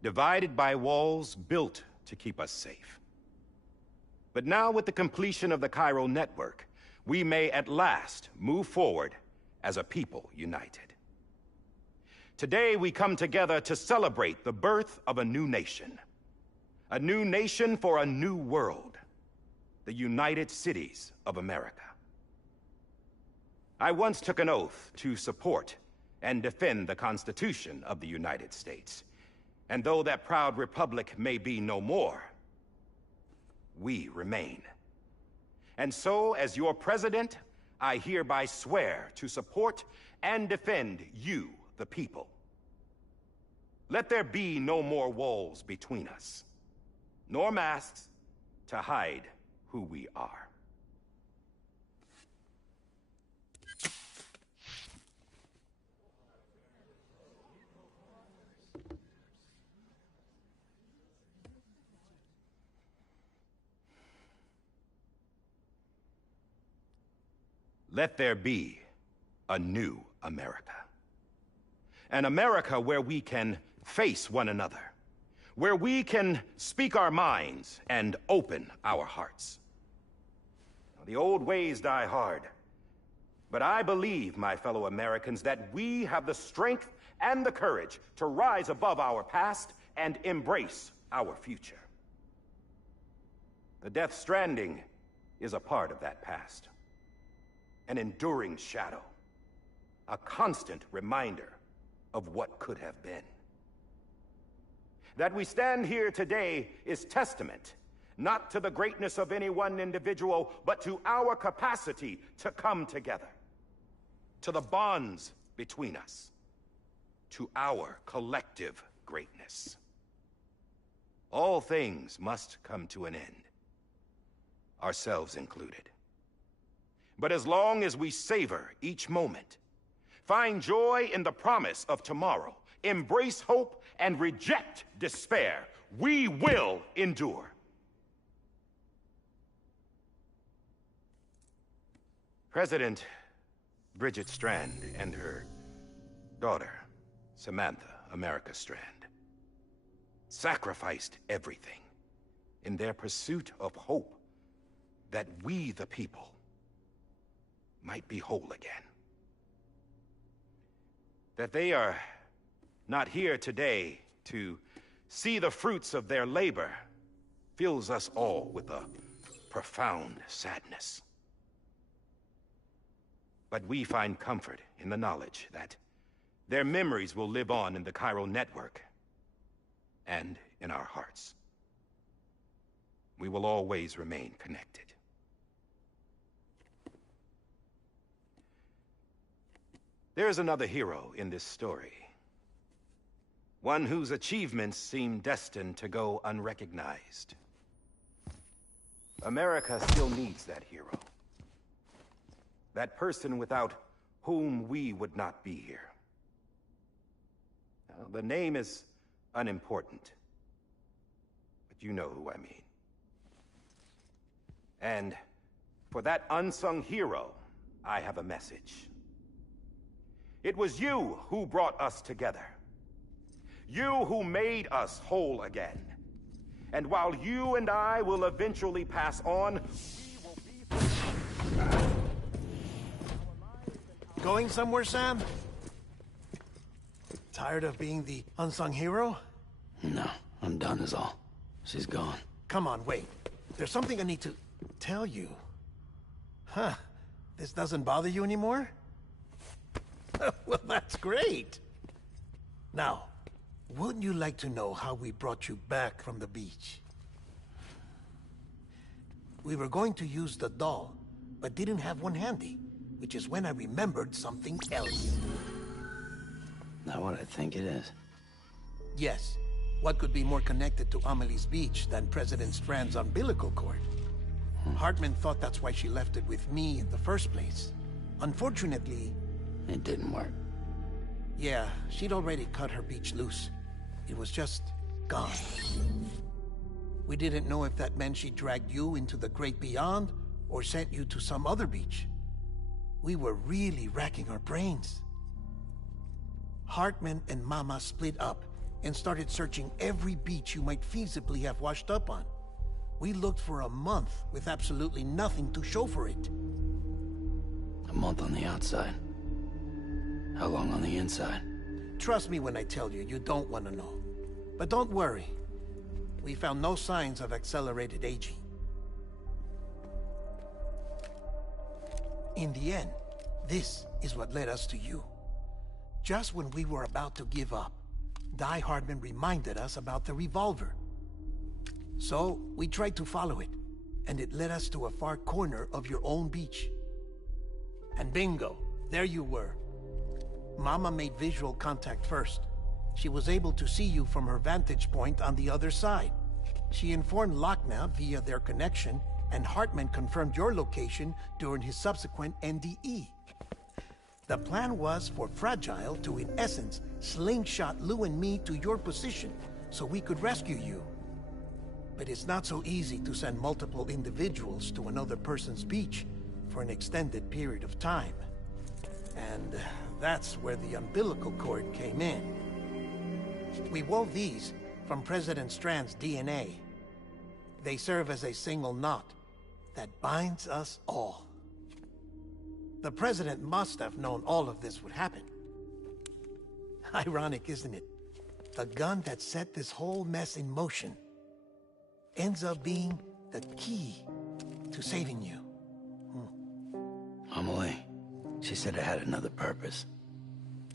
divided by walls built to keep us safe. But now, with the completion of the chiral network, we may at last move forward as a people united. Today, we come together to celebrate the birth of a new nation for a new world, the United Cities of America. I once took an oath to support and defend the Constitution of the United States. And though that proud republic may be no more, we remain. And so, as your president, I hereby swear to support and defend you, the people. Let there be no more walls between us, nor masks to hide who we are. Let there be a new America. An America where we can face one another, where we can speak our minds and open our hearts. The old ways die hard, but I believe, my fellow Americans, that we have the strength and the courage to rise above our past and embrace our future. The Death Stranding is a part of that past. An enduring shadow, a constant reminder of what could have been. That we stand here today is testament, not to the greatness of any one individual, but to our capacity to come together, to the bonds between us, to our collective greatness. All things must come to an end, ourselves included. But as long as we savor each moment, find joy in the promise of tomorrow, embrace hope, and reject despair, we will endure. President Bridget Strand and her daughter, Samantha America Strand, sacrificed everything in their pursuit of hope that we, the people, might be whole again. That they are not here today to see the fruits of their labor fills us all with a profound sadness. But we find comfort in the knowledge that their memories will live on in the chiral network and in our hearts. We will always remain connected. There is another hero in this story. One whose achievements seem destined to go unrecognized. America still needs that hero. That person without whom we would not be here. Now, the name is unimportant, but you know who I mean. And for that unsung hero, I have a message. It was you who brought us together. You who made us whole again. And while you and I will eventually pass on, we will be... Going somewhere, Sam? Tired of being the unsung hero? No, I'm done is all. She's gone. Come on, wait. There's something I need to tell you. Huh. This doesn't bother you anymore? Well, that's great. Now, wouldn't you like to know how we brought you back from the beach? We were going to use the doll, but didn't have one handy, which is when I remembered something else. Not what I think it is. Yes. What could be more connected to Amelie's beach than President Strand's umbilical cord? Hartman thought that's why she left it with me in the first place. Unfortunately... It didn't work. Yeah, she'd already cut her beach loose. It was just gone. We didn't know if that meant she dragged you into the great beyond, or sent you to some other beach. We were really racking our brains. Hartman and Mama split up and started searching every beach you might feasibly have washed up on. We looked for a month with absolutely nothing to show for it. A month on the outside. How long on the inside? Trust me when I tell you, you don't want to know. But don't worry. We found no signs of accelerated aging. In the end, this is what led us to you. Just when we were about to give up, Die Hardman reminded us about the revolver. So, we tried to follow it, and it led us to a far corner of your own beach. And bingo, there you were. Mama made visual contact first. She was able to see you from her vantage point on the other side. She informed Lochna via their connection, and Hartman confirmed your location during his subsequent NDE. The plan was for Fragile to, in essence, slingshot Lou and me to your position so we could rescue you. But it's not so easy to send multiple individuals to another person's beach for an extended period of time. And that's where the umbilical cord came in. We wove these from President Strand's DNA. They serve as a single knot that binds us all. The President must have known all of this would happen. Ironic, isn't it? The gun that set this whole mess in motion ends up being the key to saving you. Amelie, she said it had another purpose.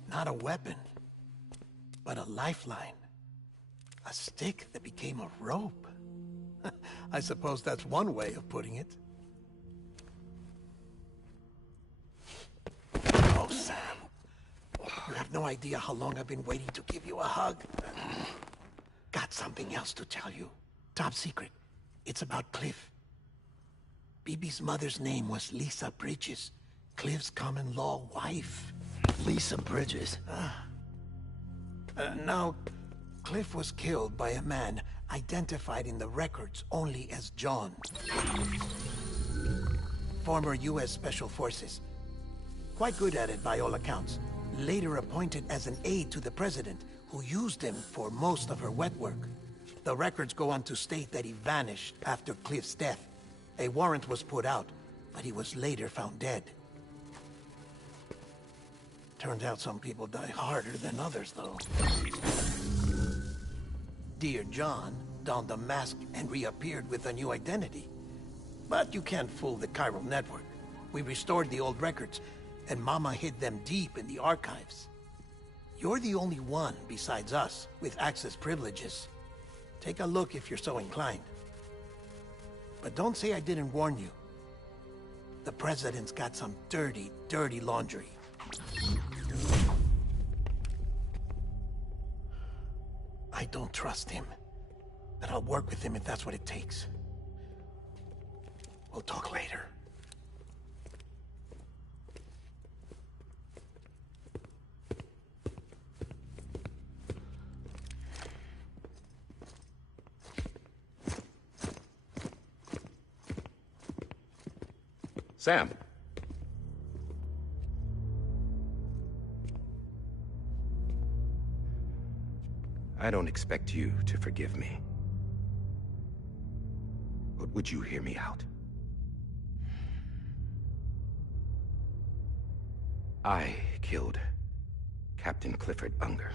Not a weapon, but a lifeline. A stick that became a rope. I suppose that's one way of putting it. Oh, Sam. You have no idea how long I've been waiting to give you a hug. Got something else to tell you. Top secret. It's about Cliff. Bibi's mother's name was Lisa Bridges, Cliff's common-law wife. Lisa Bridges? Now, Cliff was killed by a man identified in the records only as John. Former U.S. Special Forces. Quite good at it by all accounts. Later appointed as an aide to the president, who used him for most of her wet work. The records go on to state that he vanished after Cliff's death. A warrant was put out, but he was later found dead. Turns out some people die harder than others, though. Dear John donned a mask and reappeared with a new identity. But you can't fool the chiral network. We restored the old records, and Mama hid them deep in the archives. You're the only one, besides us, with access privileges. Take a look if you're so inclined. But don't say I didn't warn you. The President's got some dirty, dirty laundry. I don't trust him. But I'll work with him if that's what it takes. We'll talk later. Sam. I don't expect you to forgive me. But would you hear me out? I killed Captain Clifford Unger.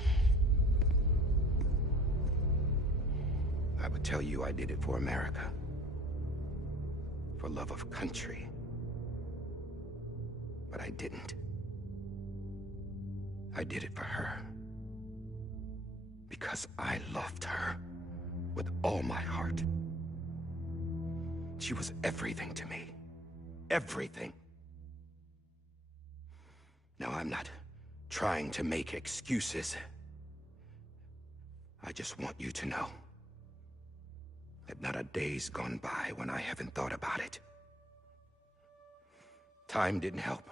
I would tell you I did it for America. For love of country. But I didn't. I did it for her. Because I loved her with all my heart. She was everything to me. Everything. Now, I'm not trying to make excuses. I just want you to know that not a day's gone by when I haven't thought about it. Time didn't help.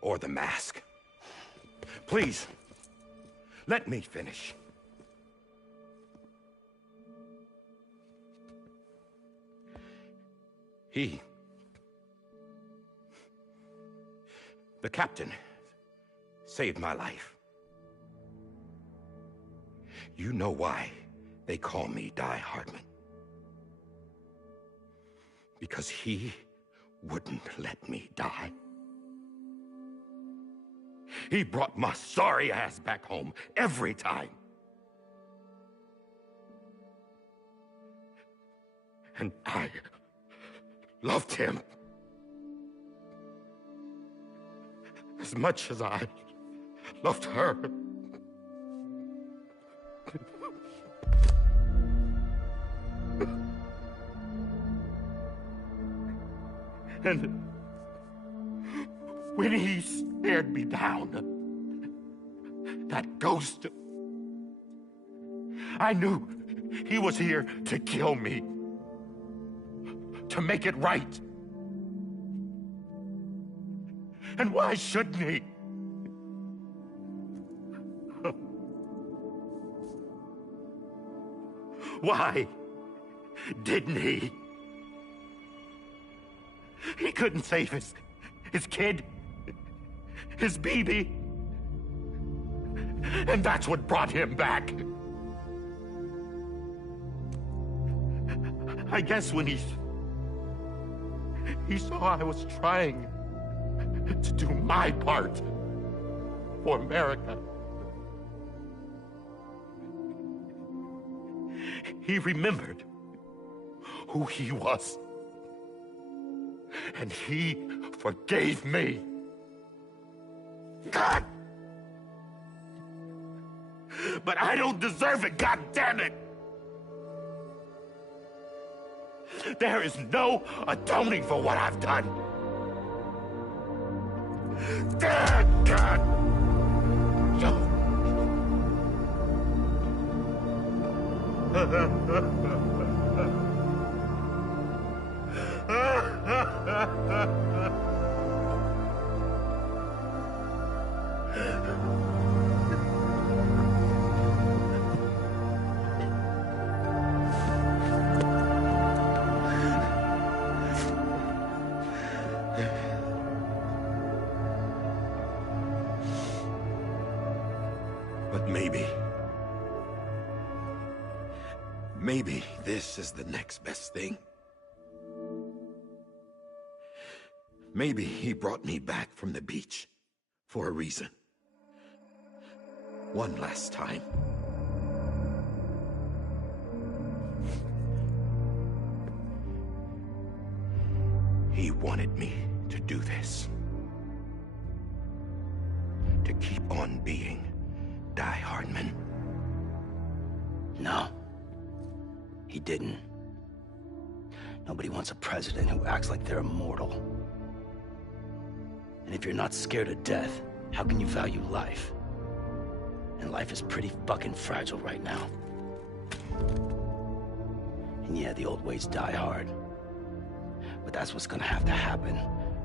Or the mask. Please, let me finish. The captain, saved my life. You know why they call me Die Hardman. Because he wouldn't let me die. He brought my sorry ass back home every time. And I loved him as much as I loved her. And when he stared me down, that ghost, I knew he was here to kill me, to make it right. And why shouldn't he? Why didn't he? He couldn't save his kid, his baby. And that's what brought him back. I guess when he saw I was trying to do my part for America, he remembered who he was. And he forgave me. God! But I don't deserve it, God damn it! There is no atoning for what I've done. God! But maybe this is the next best thing. Maybe he brought me back from the beach for a reason. One last time. He wanted me to do this. To keep on being Die Hardman. No. He didn't. Nobody wants a president who acts like they're immortal. And if you're not scared of death, how can you value life? And life is pretty fucking fragile right now. And yeah, the old ways die hard. But that's what's gonna have to happen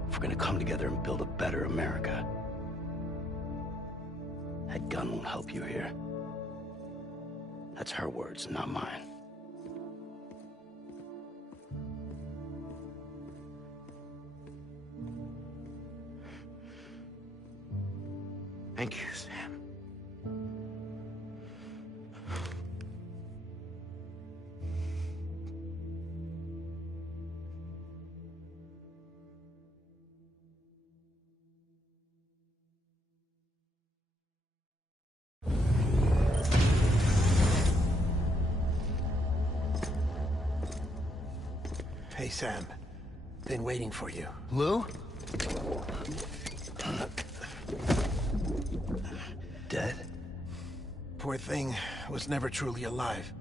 if we're gonna come together and build a better America. That gun won't help you here. That's her words, not mine. Thank you, Sam. Hey, Sam. Been waiting for you. Lou? Dead? Poor thing was never truly alive.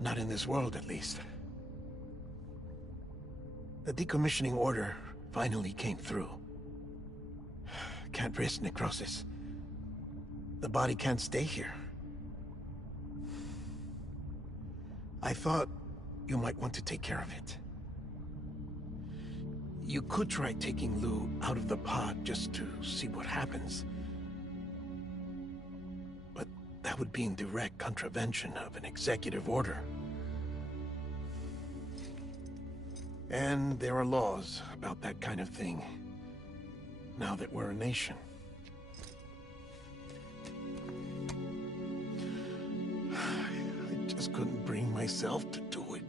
Not in this world, at least. The decommissioning order finally came through. Can't risk necrosis. The body can't stay here. I thought you might want to take care of it. You could try taking Lou out of the pod just to see what happens. But that would be in direct contravention of an executive order. And there are laws about that kind of thing, now that we're a nation. I just couldn't bring myself to do it.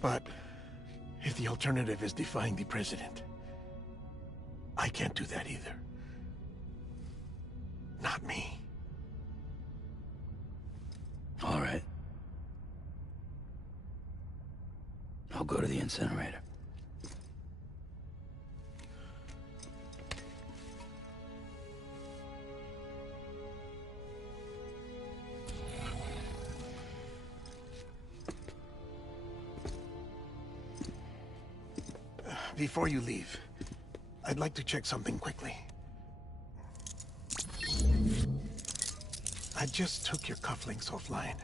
But if the alternative is defying the president, I can't do that either. Not me. All right. I'll go to the incinerator. Before you leave, I'd like to check something quickly. I just took your cufflinks offline.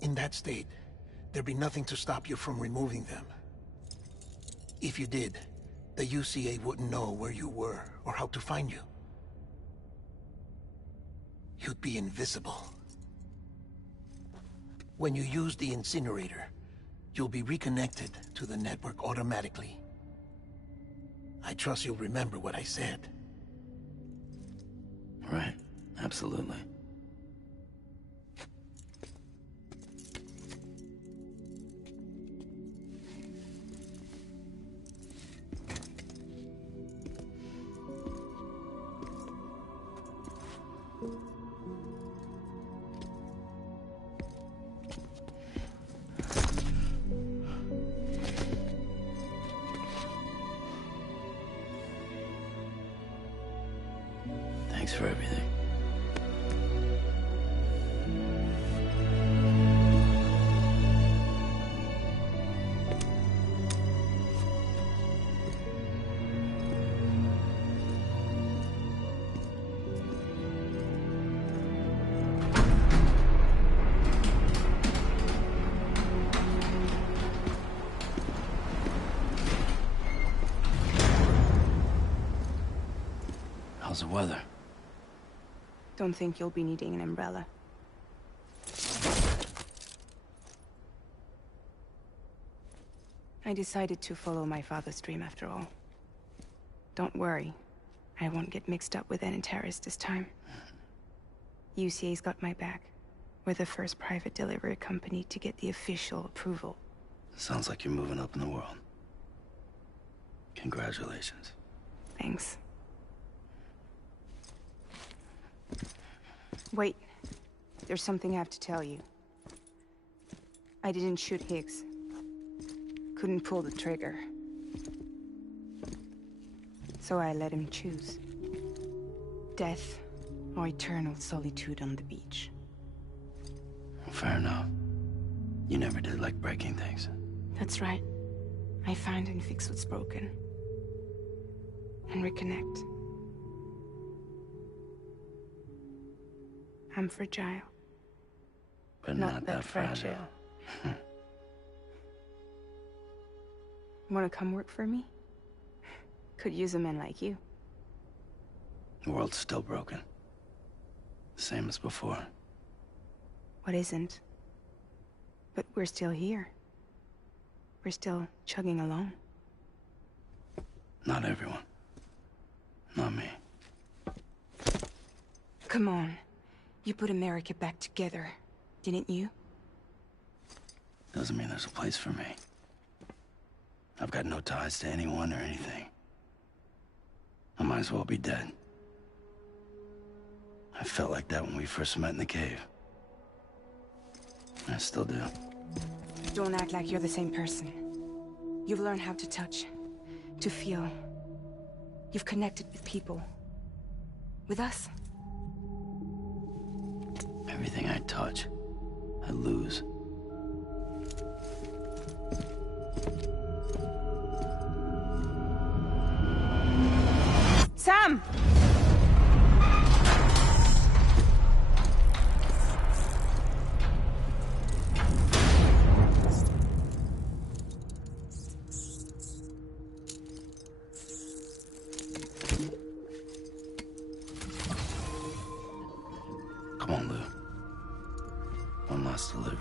In that state, there'd be nothing to stop you from removing them. If you did, the UCA wouldn't know where you were or how to find you. You'd be invisible. When you use the incinerator, you'll be reconnected to the network automatically. I trust you'll remember what I said. Right. Absolutely. Thanks for everything. How's the weather? Don't think you'll be needing an umbrella. I decided to follow my father's dream after all. Don't worry. I won't get mixed up with any terrorists this time. UCA's got my back. We're the first private delivery company to get the official approval. Sounds like you're moving up in the world. Congratulations. Thanks. Wait. There's something I have to tell you. I didn't shoot Higgs. Couldn't pull the trigger. So I let him choose. Death or eternal solitude on the beach. Fair enough. You never did like breaking things. That's right. I find and fix what's broken. And reconnect. I'm fragile. But not that fragile. Wanna come work for me? Could use a man like you. The world's still broken. Same as before. What isn't? But we're still here. We're still chugging along. Not everyone. Not me. Come on. You put America back together, didn't you? Doesn't mean there's a place for me. I've got no ties to anyone or anything. I might as well be dead. I felt like that when we first met in the cave. I still do. Don't act like you're the same person. You've learned how to touch, to feel. You've connected with people. With us. Everything I touch, I lose. Sam! Come on, Lou. One last delivery.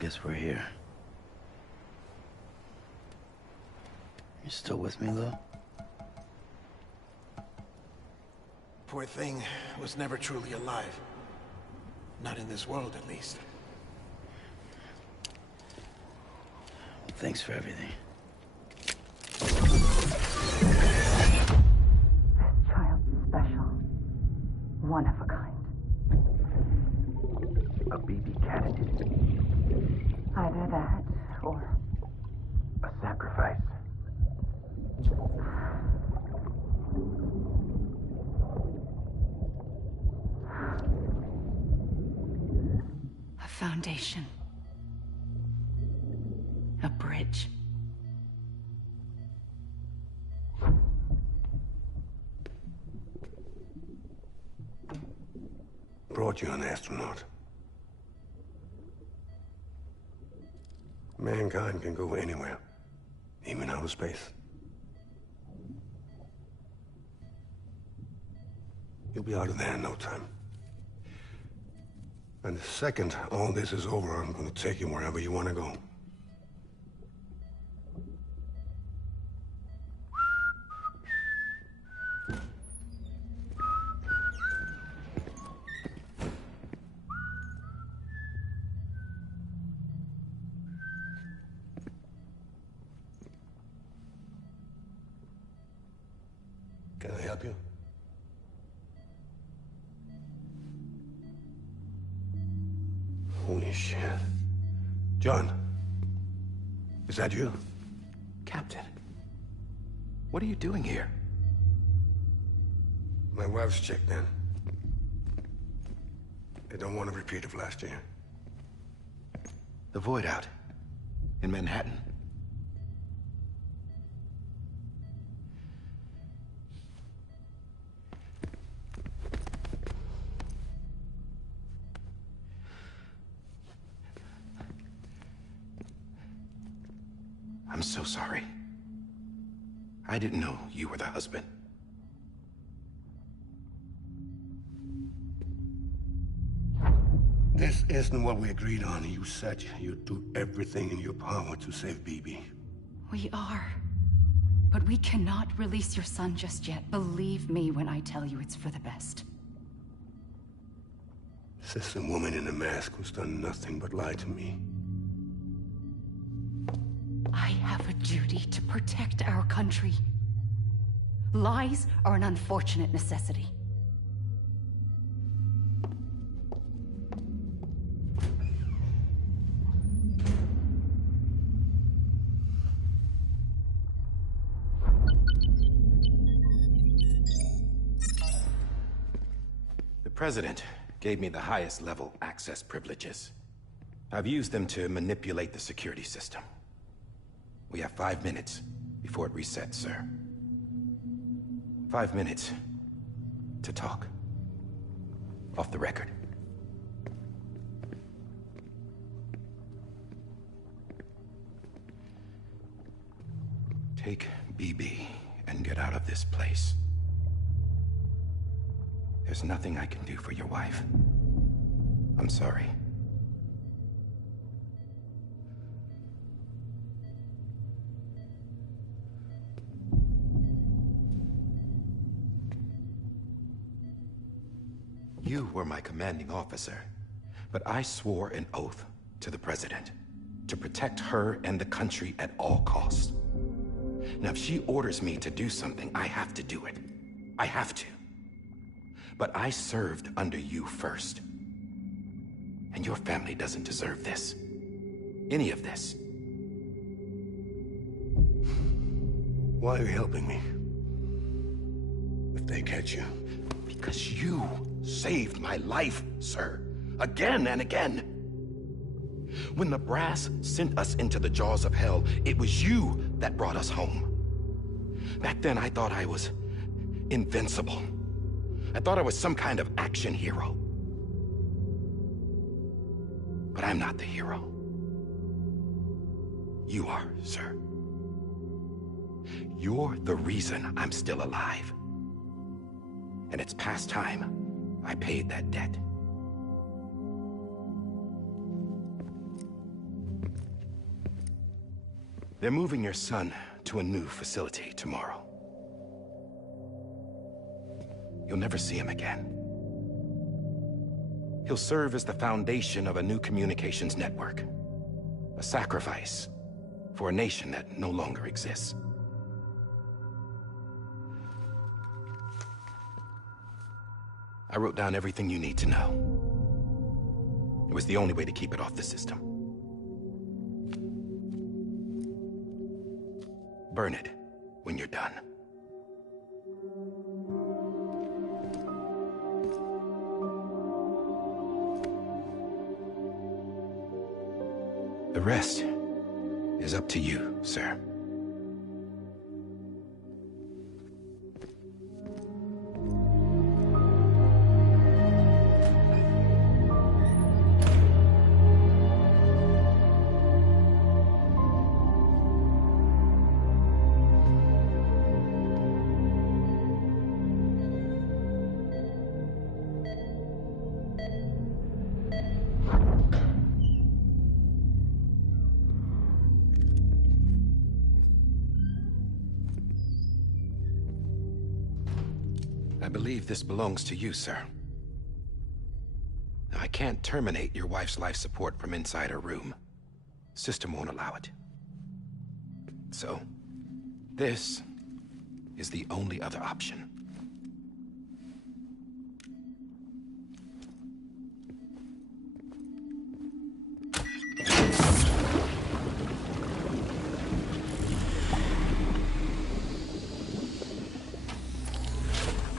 guess we're here. You still with me, Lou? Poor thing was never truly alive. Not in this world, at least. Well, thanks for everything. Child special. One of a kind. A BB candidate. Either that, or... A sacrifice. A foundation. A bridge. Brought you an astronaut. Mankind can go anywhere, even outer space. You'll be out of there in no time. And the second all this is over, I'm gonna take you wherever you want to go. Can I help you? Holy shit. John, is that you? Captain, what are you doing here? My wife's checked in. They don't want a repeat of last year. The Void Out. In Manhattan. I'm so sorry. I didn't know you were the husband. This isn't what we agreed on. You said you'd do everything in your power to save BB. We are. But we cannot release your son just yet. Believe me when I tell you it's for the best. This is a woman in a mask who's done nothing but lie to me. I have a duty to protect our country. Lies are an unfortunate necessity. The President gave me the highest level access privileges. I've used them to manipulate the security system. We have 5 minutes before it resets, sir. 5 minutes to talk. Off the record. Take BB and get out of this place. There's nothing I can do for your wife. I'm sorry. You were my commanding officer, but I swore an oath to the President to protect her and the country at all costs. Now, if she orders me to do something, I have to do it. I have to. But I served under you first. And your family doesn't deserve this. Any of this. Why are you helping me? If they catch you. Because you saved my life, sir. Again and again. When the brass sent us into the jaws of hell, it was you that brought us home. Back then, I thought I was invincible. I thought I was some kind of action hero. But I'm not the hero. You are, sir. You're the reason I'm still alive. And it's past time I paid that debt. They're moving your son to a new facility tomorrow. You'll never see him again. He'll serve as the foundation of a new communications network. A sacrifice for a nation that no longer exists. I wrote down everything you need to know. It was the only way to keep it off the system. Burn it when you're done. The rest is up to you, sir. I believe this belongs to you, sir. Now, I can't terminate your wife's life support from inside her room. System won't allow it. So, this is the only other option.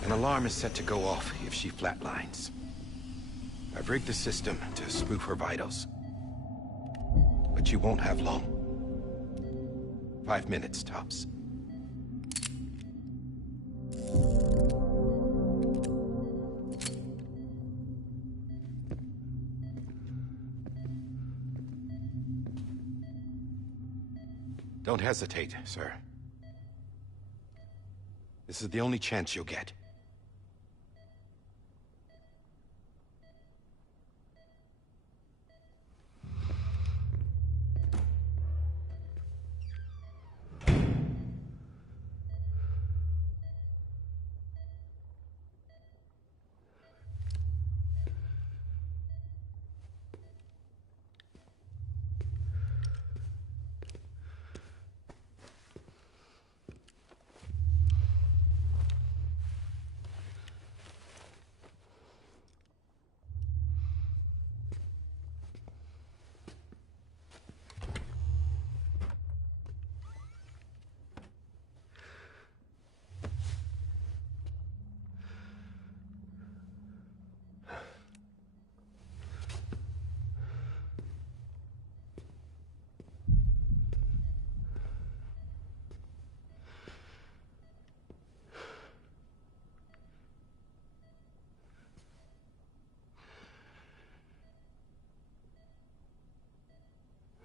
An alarm is set to go off if she flatlines. I've rigged the system to spoof her vitals. But you won't have long. 5 minutes, tops. Don't hesitate, sir. This is the only chance you'll get.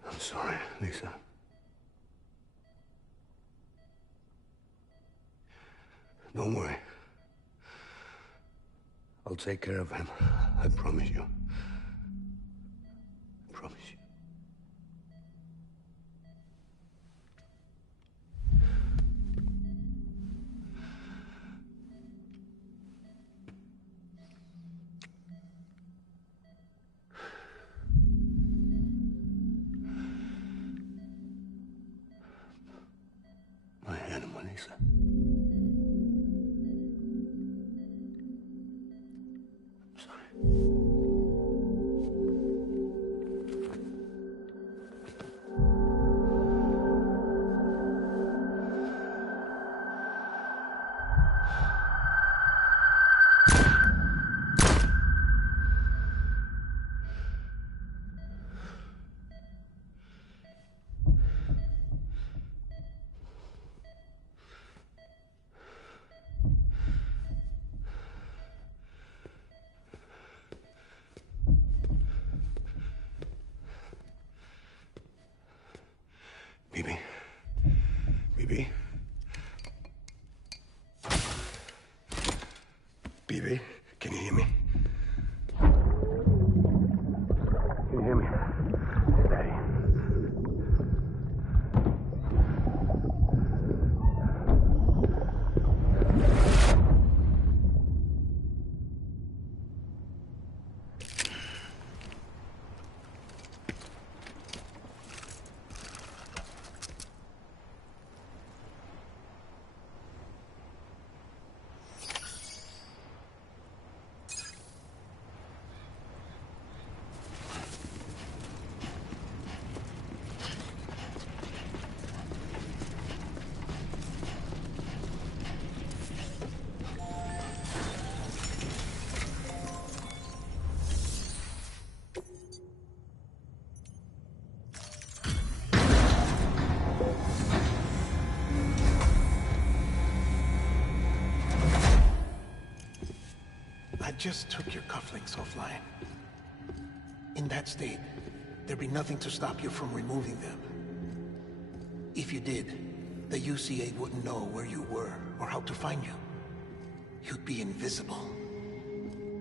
I'm sorry, Lisa. Don't worry. I'll take care of him. I promise you. I promise you. My animal, Lisa. I'm sorry. Bibi. Bibi. Bibi, can you hear me? Can you hear me? Daddy. just took your cufflinks offline. In that state, there'd be nothing to stop you from removing them. If you did, the UCA wouldn't know where you were or how to find you. You'd be invisible.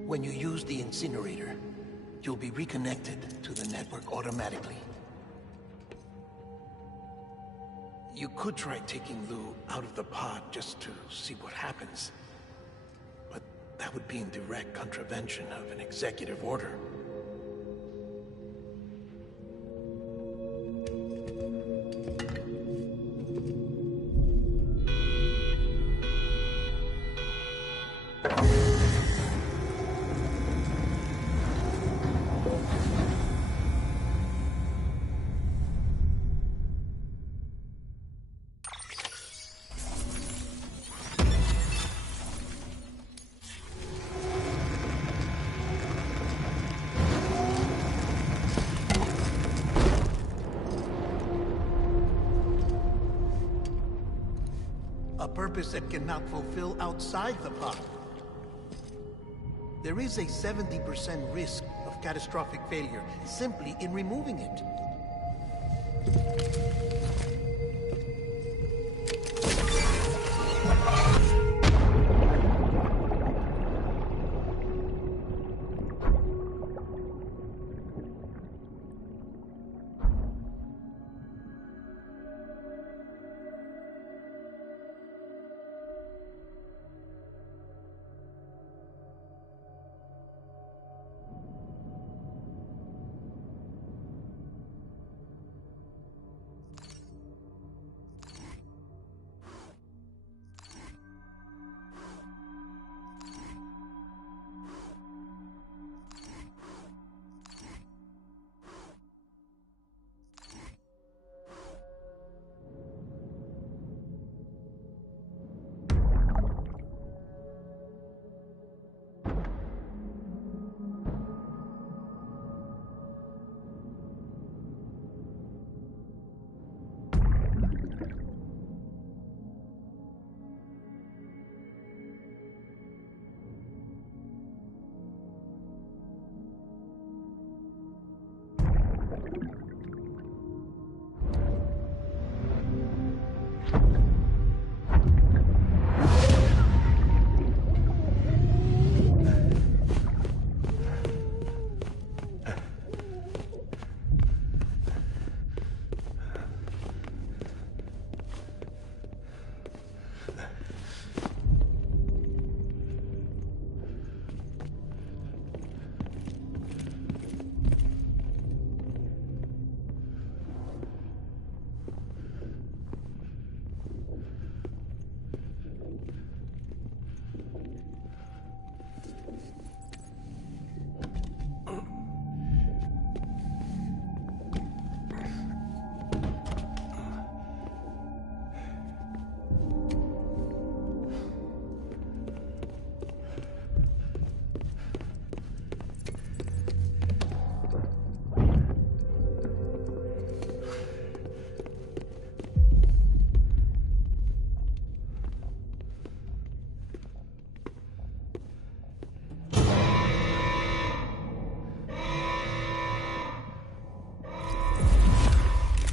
When you use the incinerator, you'll be reconnected to the network automatically. You could try taking Lou out of the pod just to see what happens. But that would be in direct contravention of an executive order. A purpose that cannot fulfill outside the pod. There is a 70% risk of catastrophic failure simply in removing it.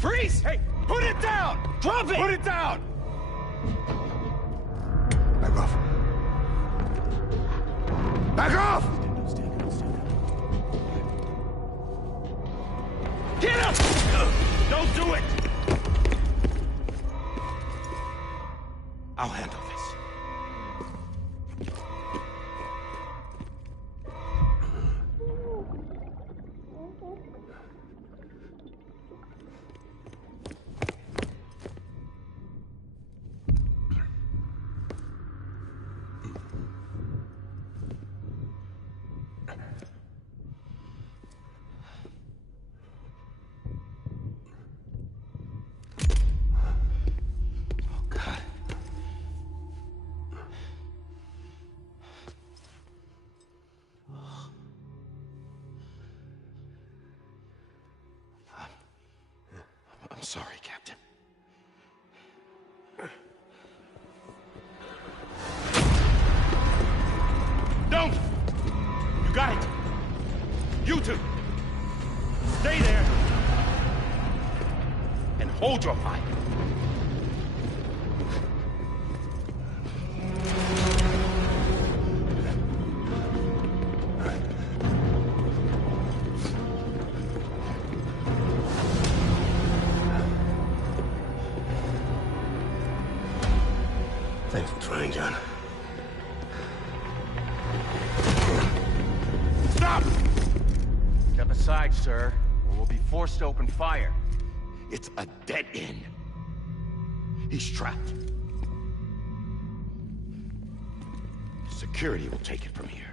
Freeze! Hey, put it down! Drop it! Put it down! Back off. Back off! Get him! Don't do it! I'll handle this. I'm sorry, Captain. Don't! You two! Stay there! And hold your fire. Thanks for trying, John. Stop! Step aside, sir, or we'll be forced to open fire. It's a dead end. He's trapped. Security will take it from here.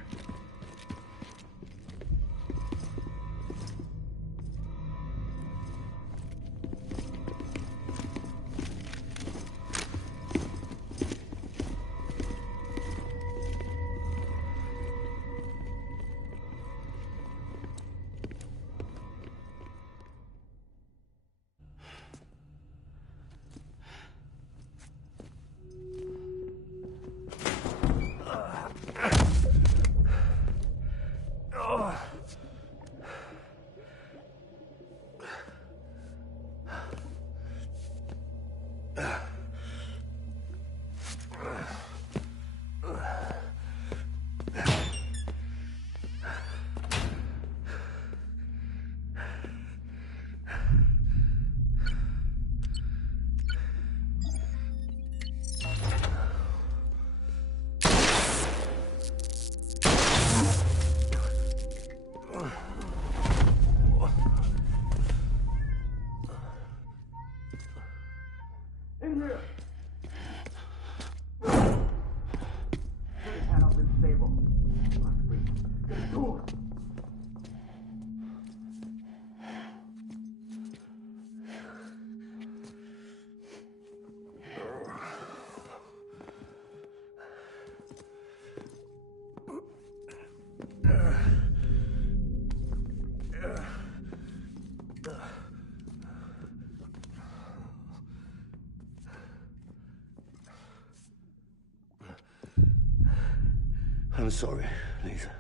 I'm sorry, Lisa.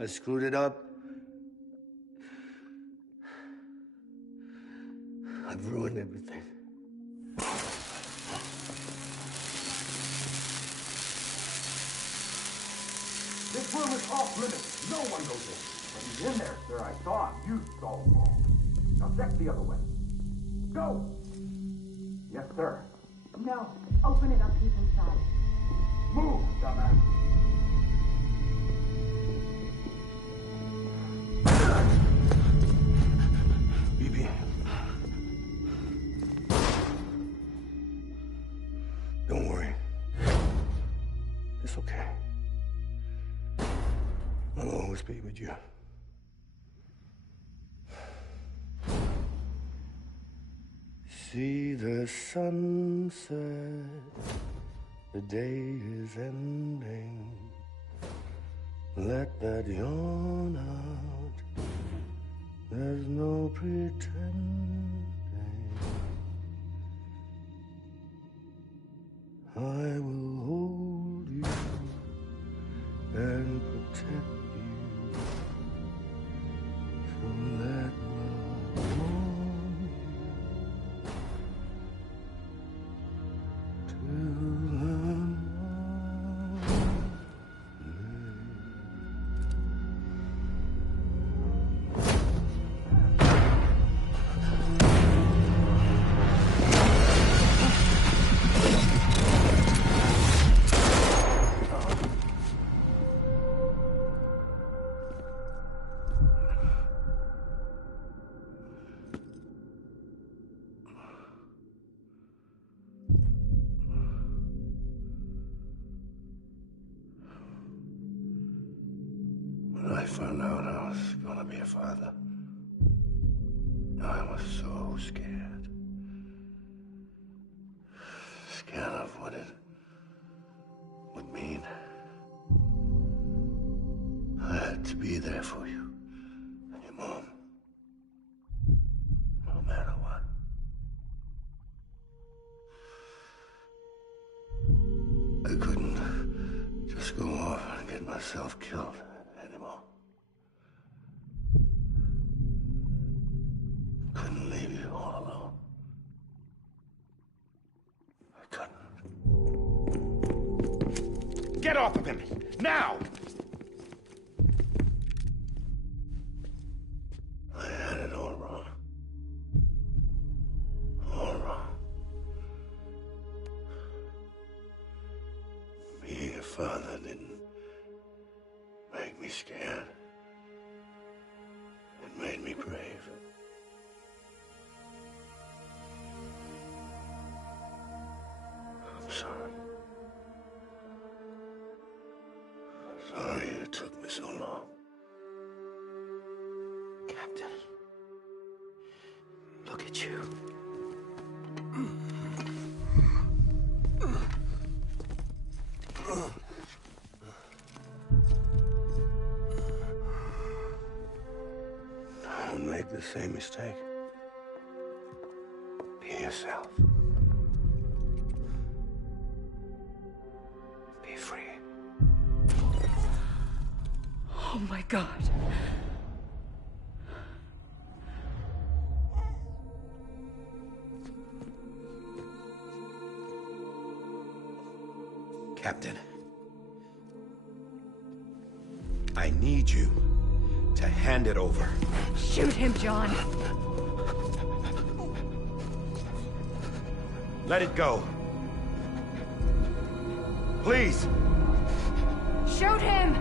I screwed it up. I've ruined everything. This room is off limits. No one goes in. When he's in there, sir, I saw him. You saw him all. Now check the other way. Go! Yes, sir. No. Open it up. He's inside. Move, dumbass. BB. Don't worry. It's okay. I'll always be with you. See the sunset. The day is ending. Let that yawn out. There's no pretending. I will hold you and protect you. So let love warm you till the When I found out I was gonna be a father, I was so scared. Scared of what it would mean. I had to be there for you and your mom, no matter what. I couldn't just go off and get myself killed. Get off of him! Now! I had it all wrong. All wrong. Being a father didn't make me scared. It made me brave. I'm sorry. Sorry it took me so long. Captain, look at you. Don't make the same mistake. Be yourself. Be free. Oh my God. Captain, I need you to hand it over. Shoot him, John. Let it go. Please. Shoot him!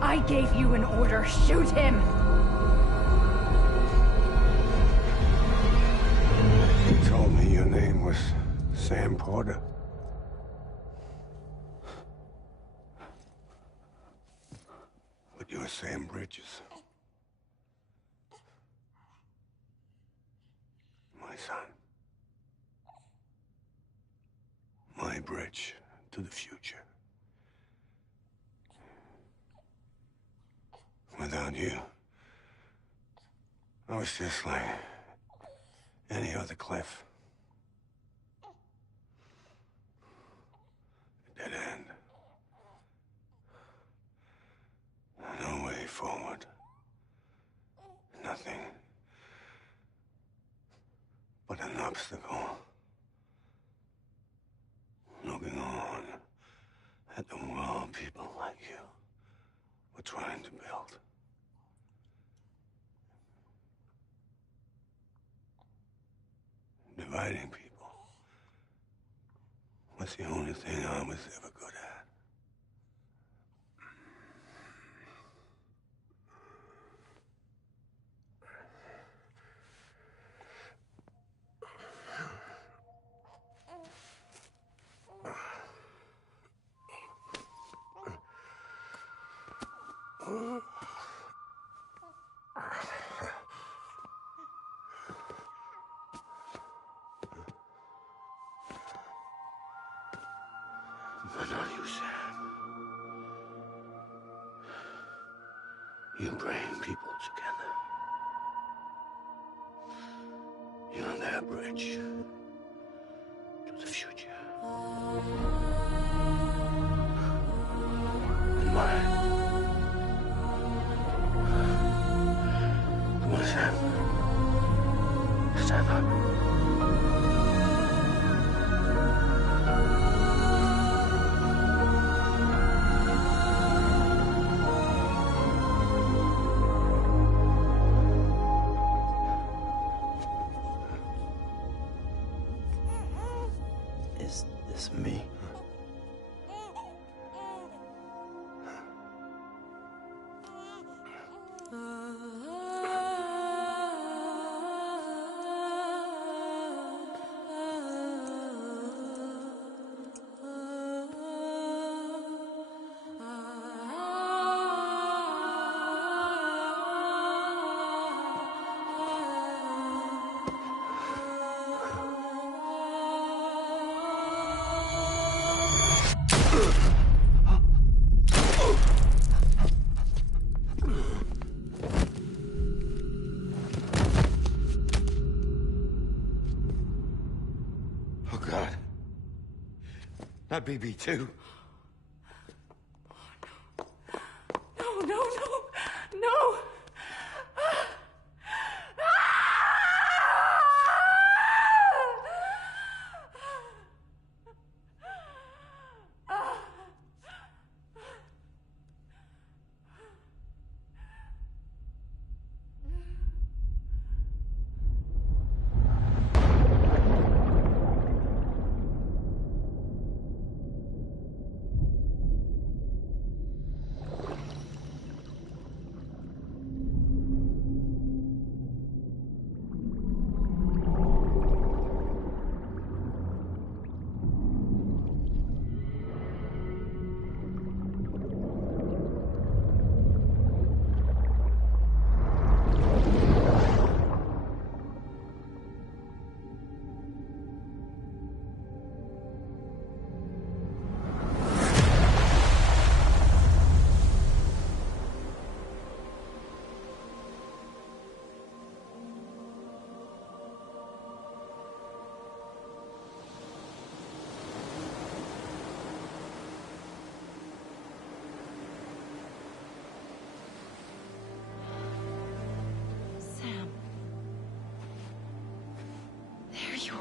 I gave you an order. Shoot him! You told me your name was Sam Porter. But you're Sam Bridges. My son. My bridge to the future. Without you, I was just like any other Cliff. A dead end. No way forward. Nothing but an obstacle. Looking on at the world people like you were trying to build. Dividing people was the only thing I was ever good at. But not you, Sam. You bring people together. You're their bridge to the future. And mine. Come on, Sam. Stand up. Is this me? Oh, God. Not BB2. No, no, no, no!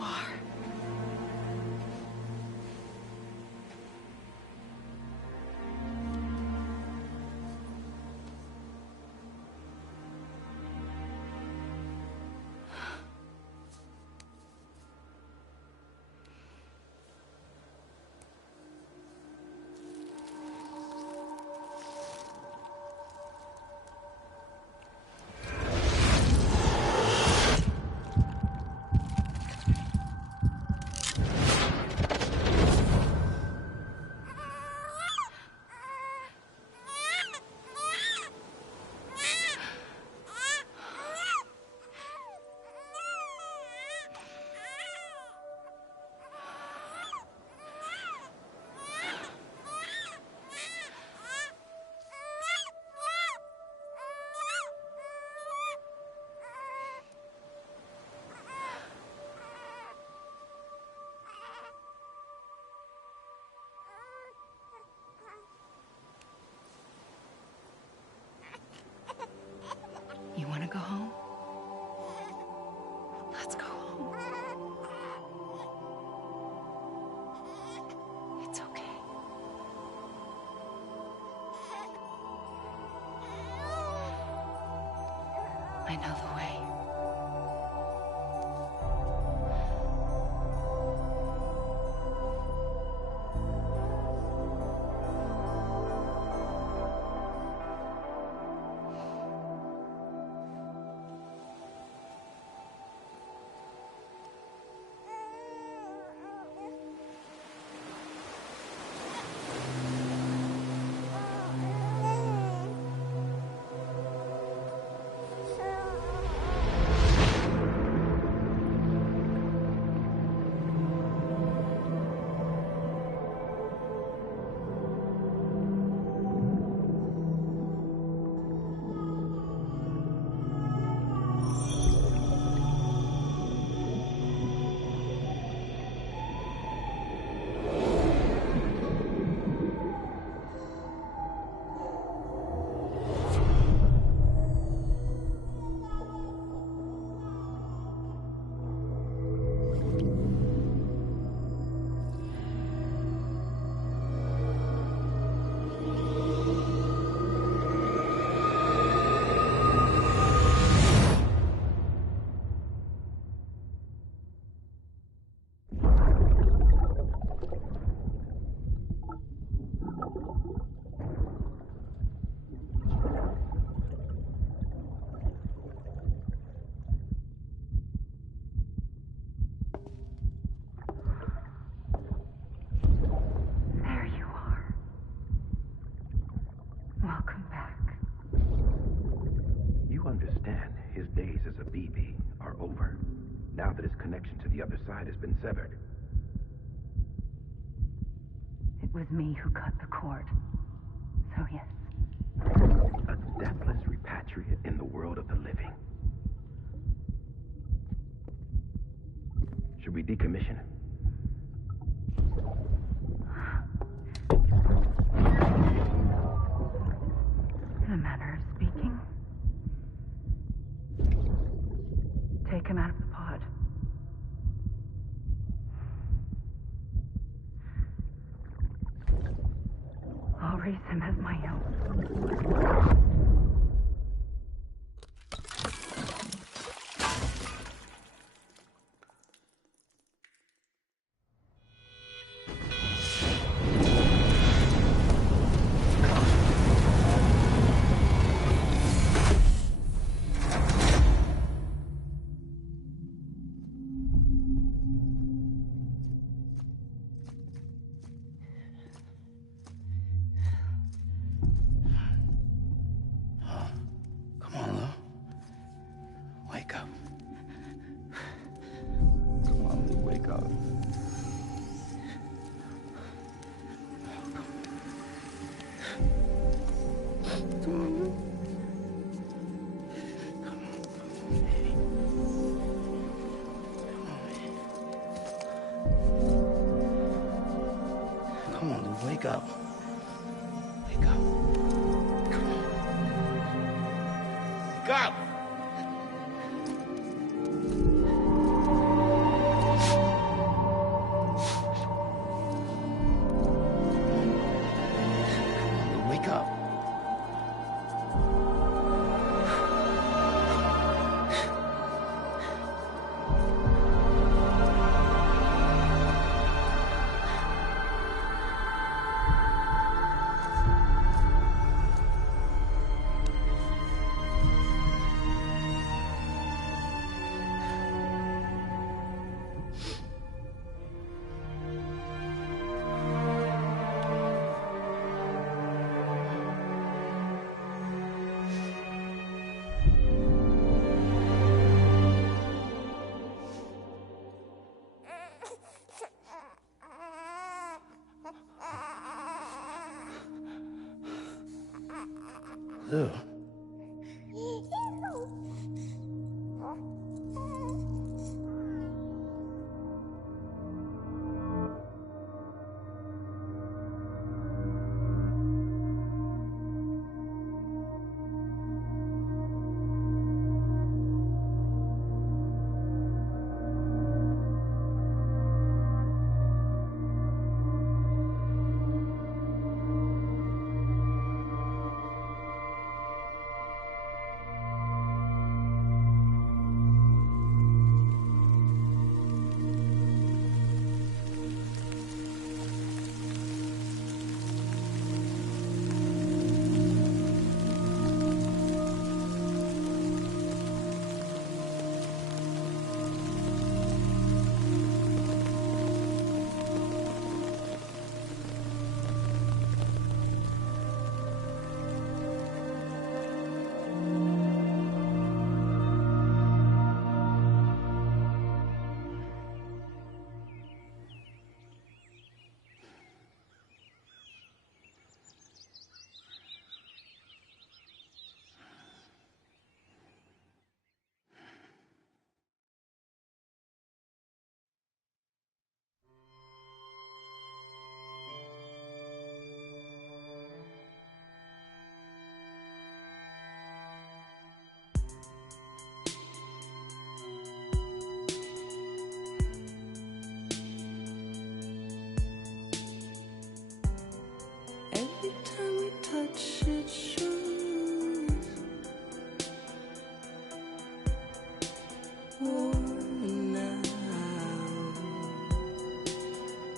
are. You want to go home? Let's go home. It's okay. I know the way. There you are. Welcome back. You understand his days as a BB are over, now that his connection to the other side has been severed. It was me who cut the cord. So yes. A deathless repatriate in the world of the living. Should we decommission him? In a manner of speaking. Take him out of the pod. I'll raise him as my own. Wake up. Wake up. Come on. Wake up! do. Every time we touch it shows. Worn out,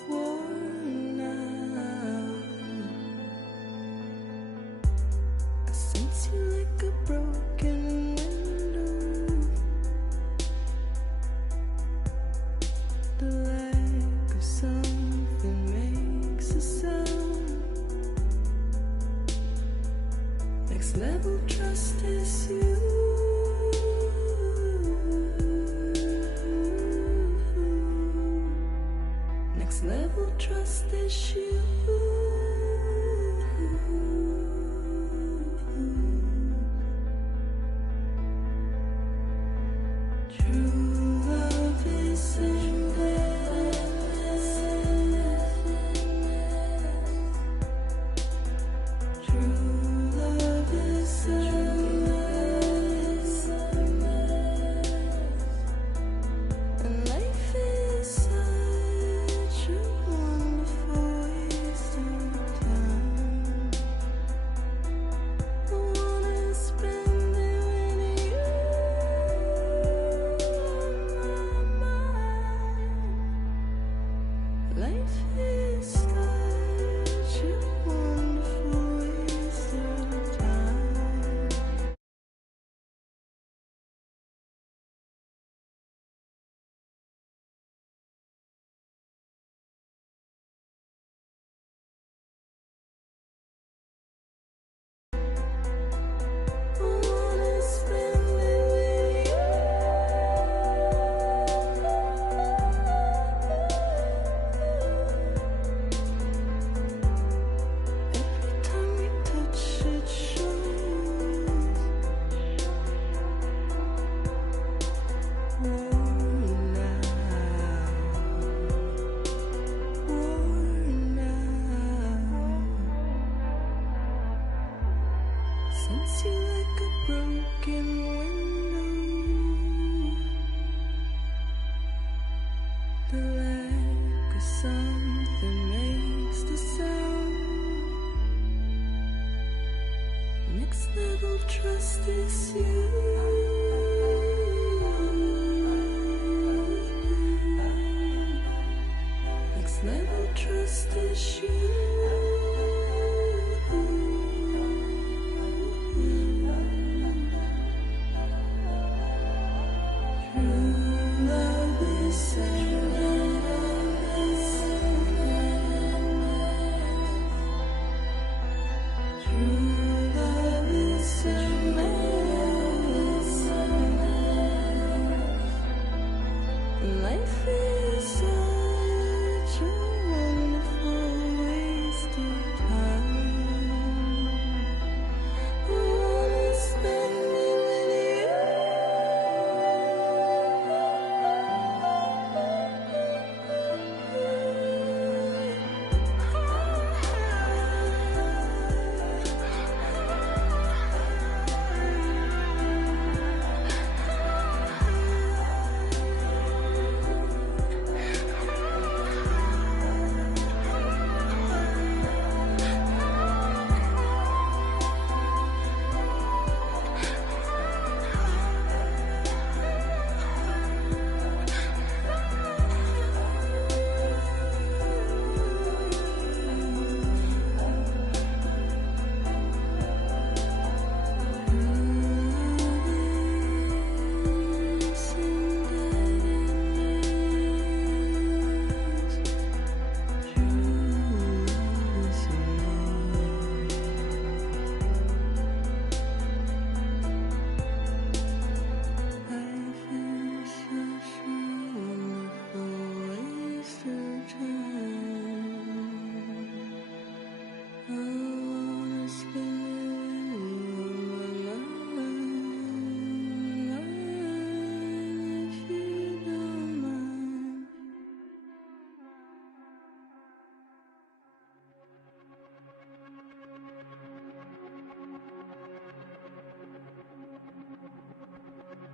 worn out. I sense you like a broken window. The lack of something makes a sound. Next level trust is you. Next level trust is you. True love is endless. True love is endless. And life is such a wonderful waste of time. I wanna spend it with you on my mind. Life is such a wonderful waste of time. I wanna spend it with you. Every time we touch it shows. Worn out, worn out. Sense you like a broken window. The lack of something makes the sound. Next level trust is you. Next level trust is you. True love is endless. True love is endless. Life is such a wonderful way.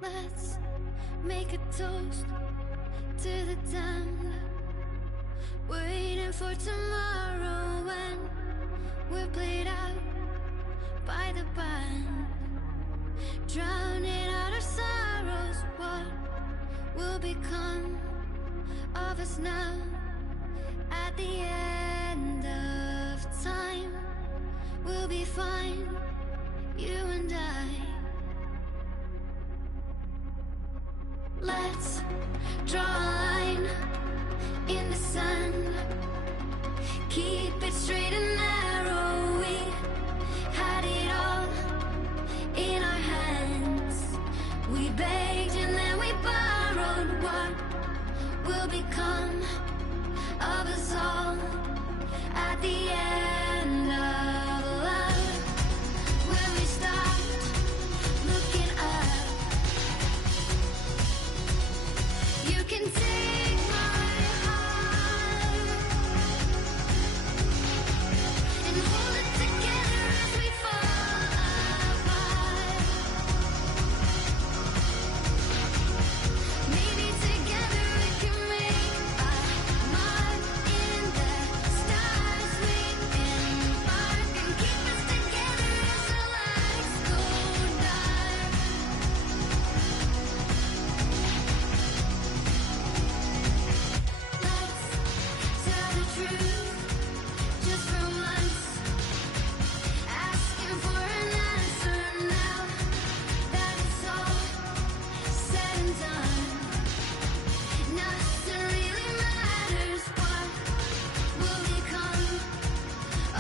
Let's make a toast to the damned, waiting for tomorrow when we're played out by the band, drowning out our sorrows. What will become of us now at the end of time? We'll be fine, you and I. Let's draw a line in the sand, keep it straight and narrow. We had it all in our hands. We begged and then we borrowed. What will become of us all at the end of love? When we stopped looking up, you can take my heart and hold it together as we fall apart. Maybe together we can make a mark in the stars. We embark and keep us together as the lights go dark. Let's tell the truth just for once, asking for an answer now that it's all said and done. Nothing really matters. What will become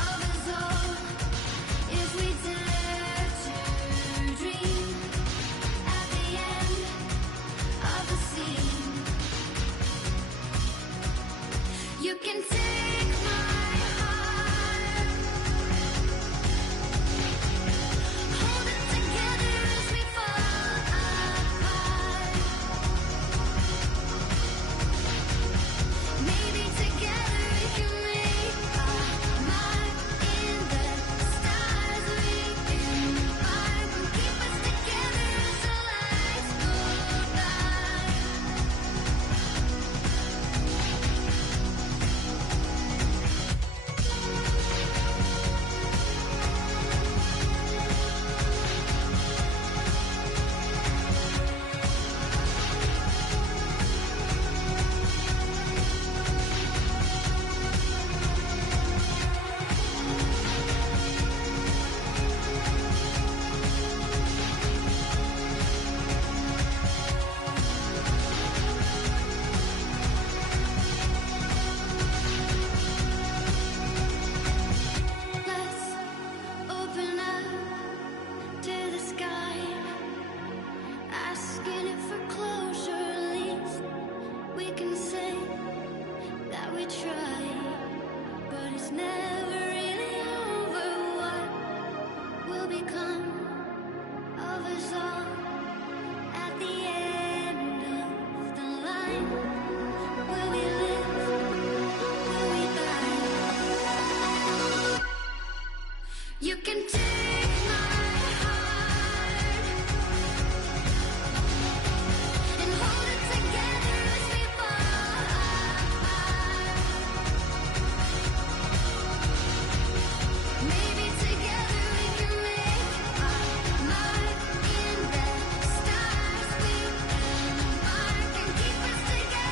of us all if we dare to dream at the end of the scene? You can take my heart, hold it together as we fall apart. Maybe together we can make a mark in the stars. We embark and keep us together as the lights go dark. Let's open up to the sky, asking it for closure. At least we can say that we tried, but it's never really over. What will become of us all at the end of the line? Will we live? Will we die? You can take my heart and hold it together as we fall apart. Maybe together we can make a mark in the stars. We embark and keep us together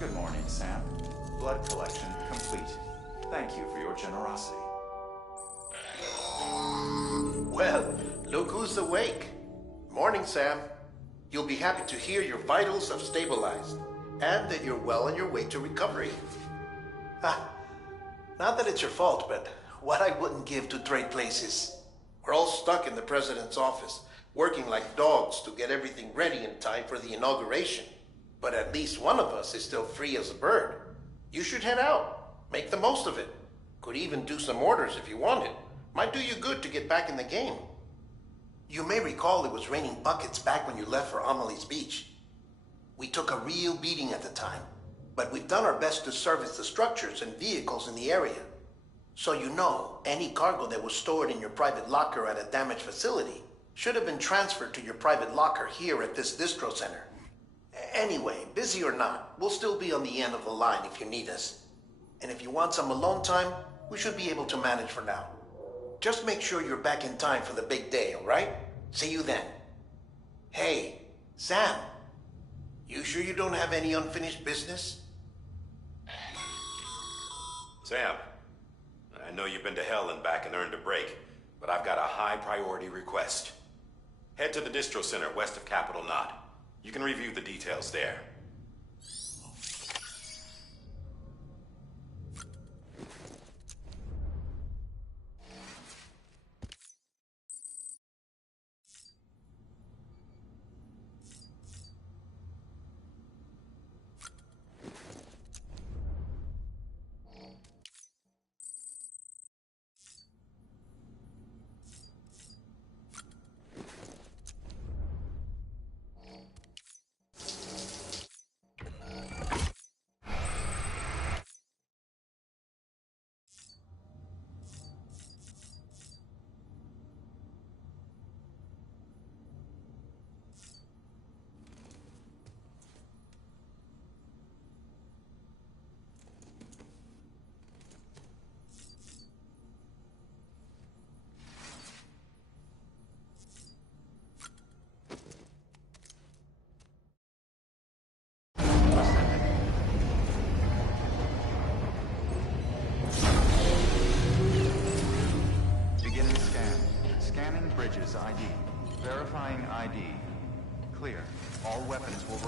Good morning, Sam. Blood collection complete. Thank you for your generosity. Well, look who's awake. Morning, Sam. You'll be happy to hear your vitals have stabilized, and that you're well on your way to recovery. Not that it's your fault, but what I wouldn't give to trade places. We're all stuck in the president's office, working like dogs to get everything ready in time for the inauguration. But at least one of us is still free as a bird. You should head out. Make the most of it. Could even do some orders if you wanted. Might do you good to get back in the game. You may recall it was raining buckets back when you left for Amelie's Beach. We took a real beating at the time, but we've done our best to service the structures and vehicles in the area. So you know, any cargo that was stored in your private locker at a damaged facility should have been transferred to your private locker here at this distro center. Anyway, busy or not, we'll still be on the end of the line if you need us. And if you want some alone time, we should be able to manage for now. Just make sure you're back in time for the big day, all right? See you then. Hey, Sam. You sure you don't have any unfinished business? Sam, I know you've been to hell and back and earned a break, but I've got a high priority request. Head to the distro center west of Capitol Knot. You can review the details there. Beginning scan. Scanning bridges ID. Verifying ID. Clear. All weapons will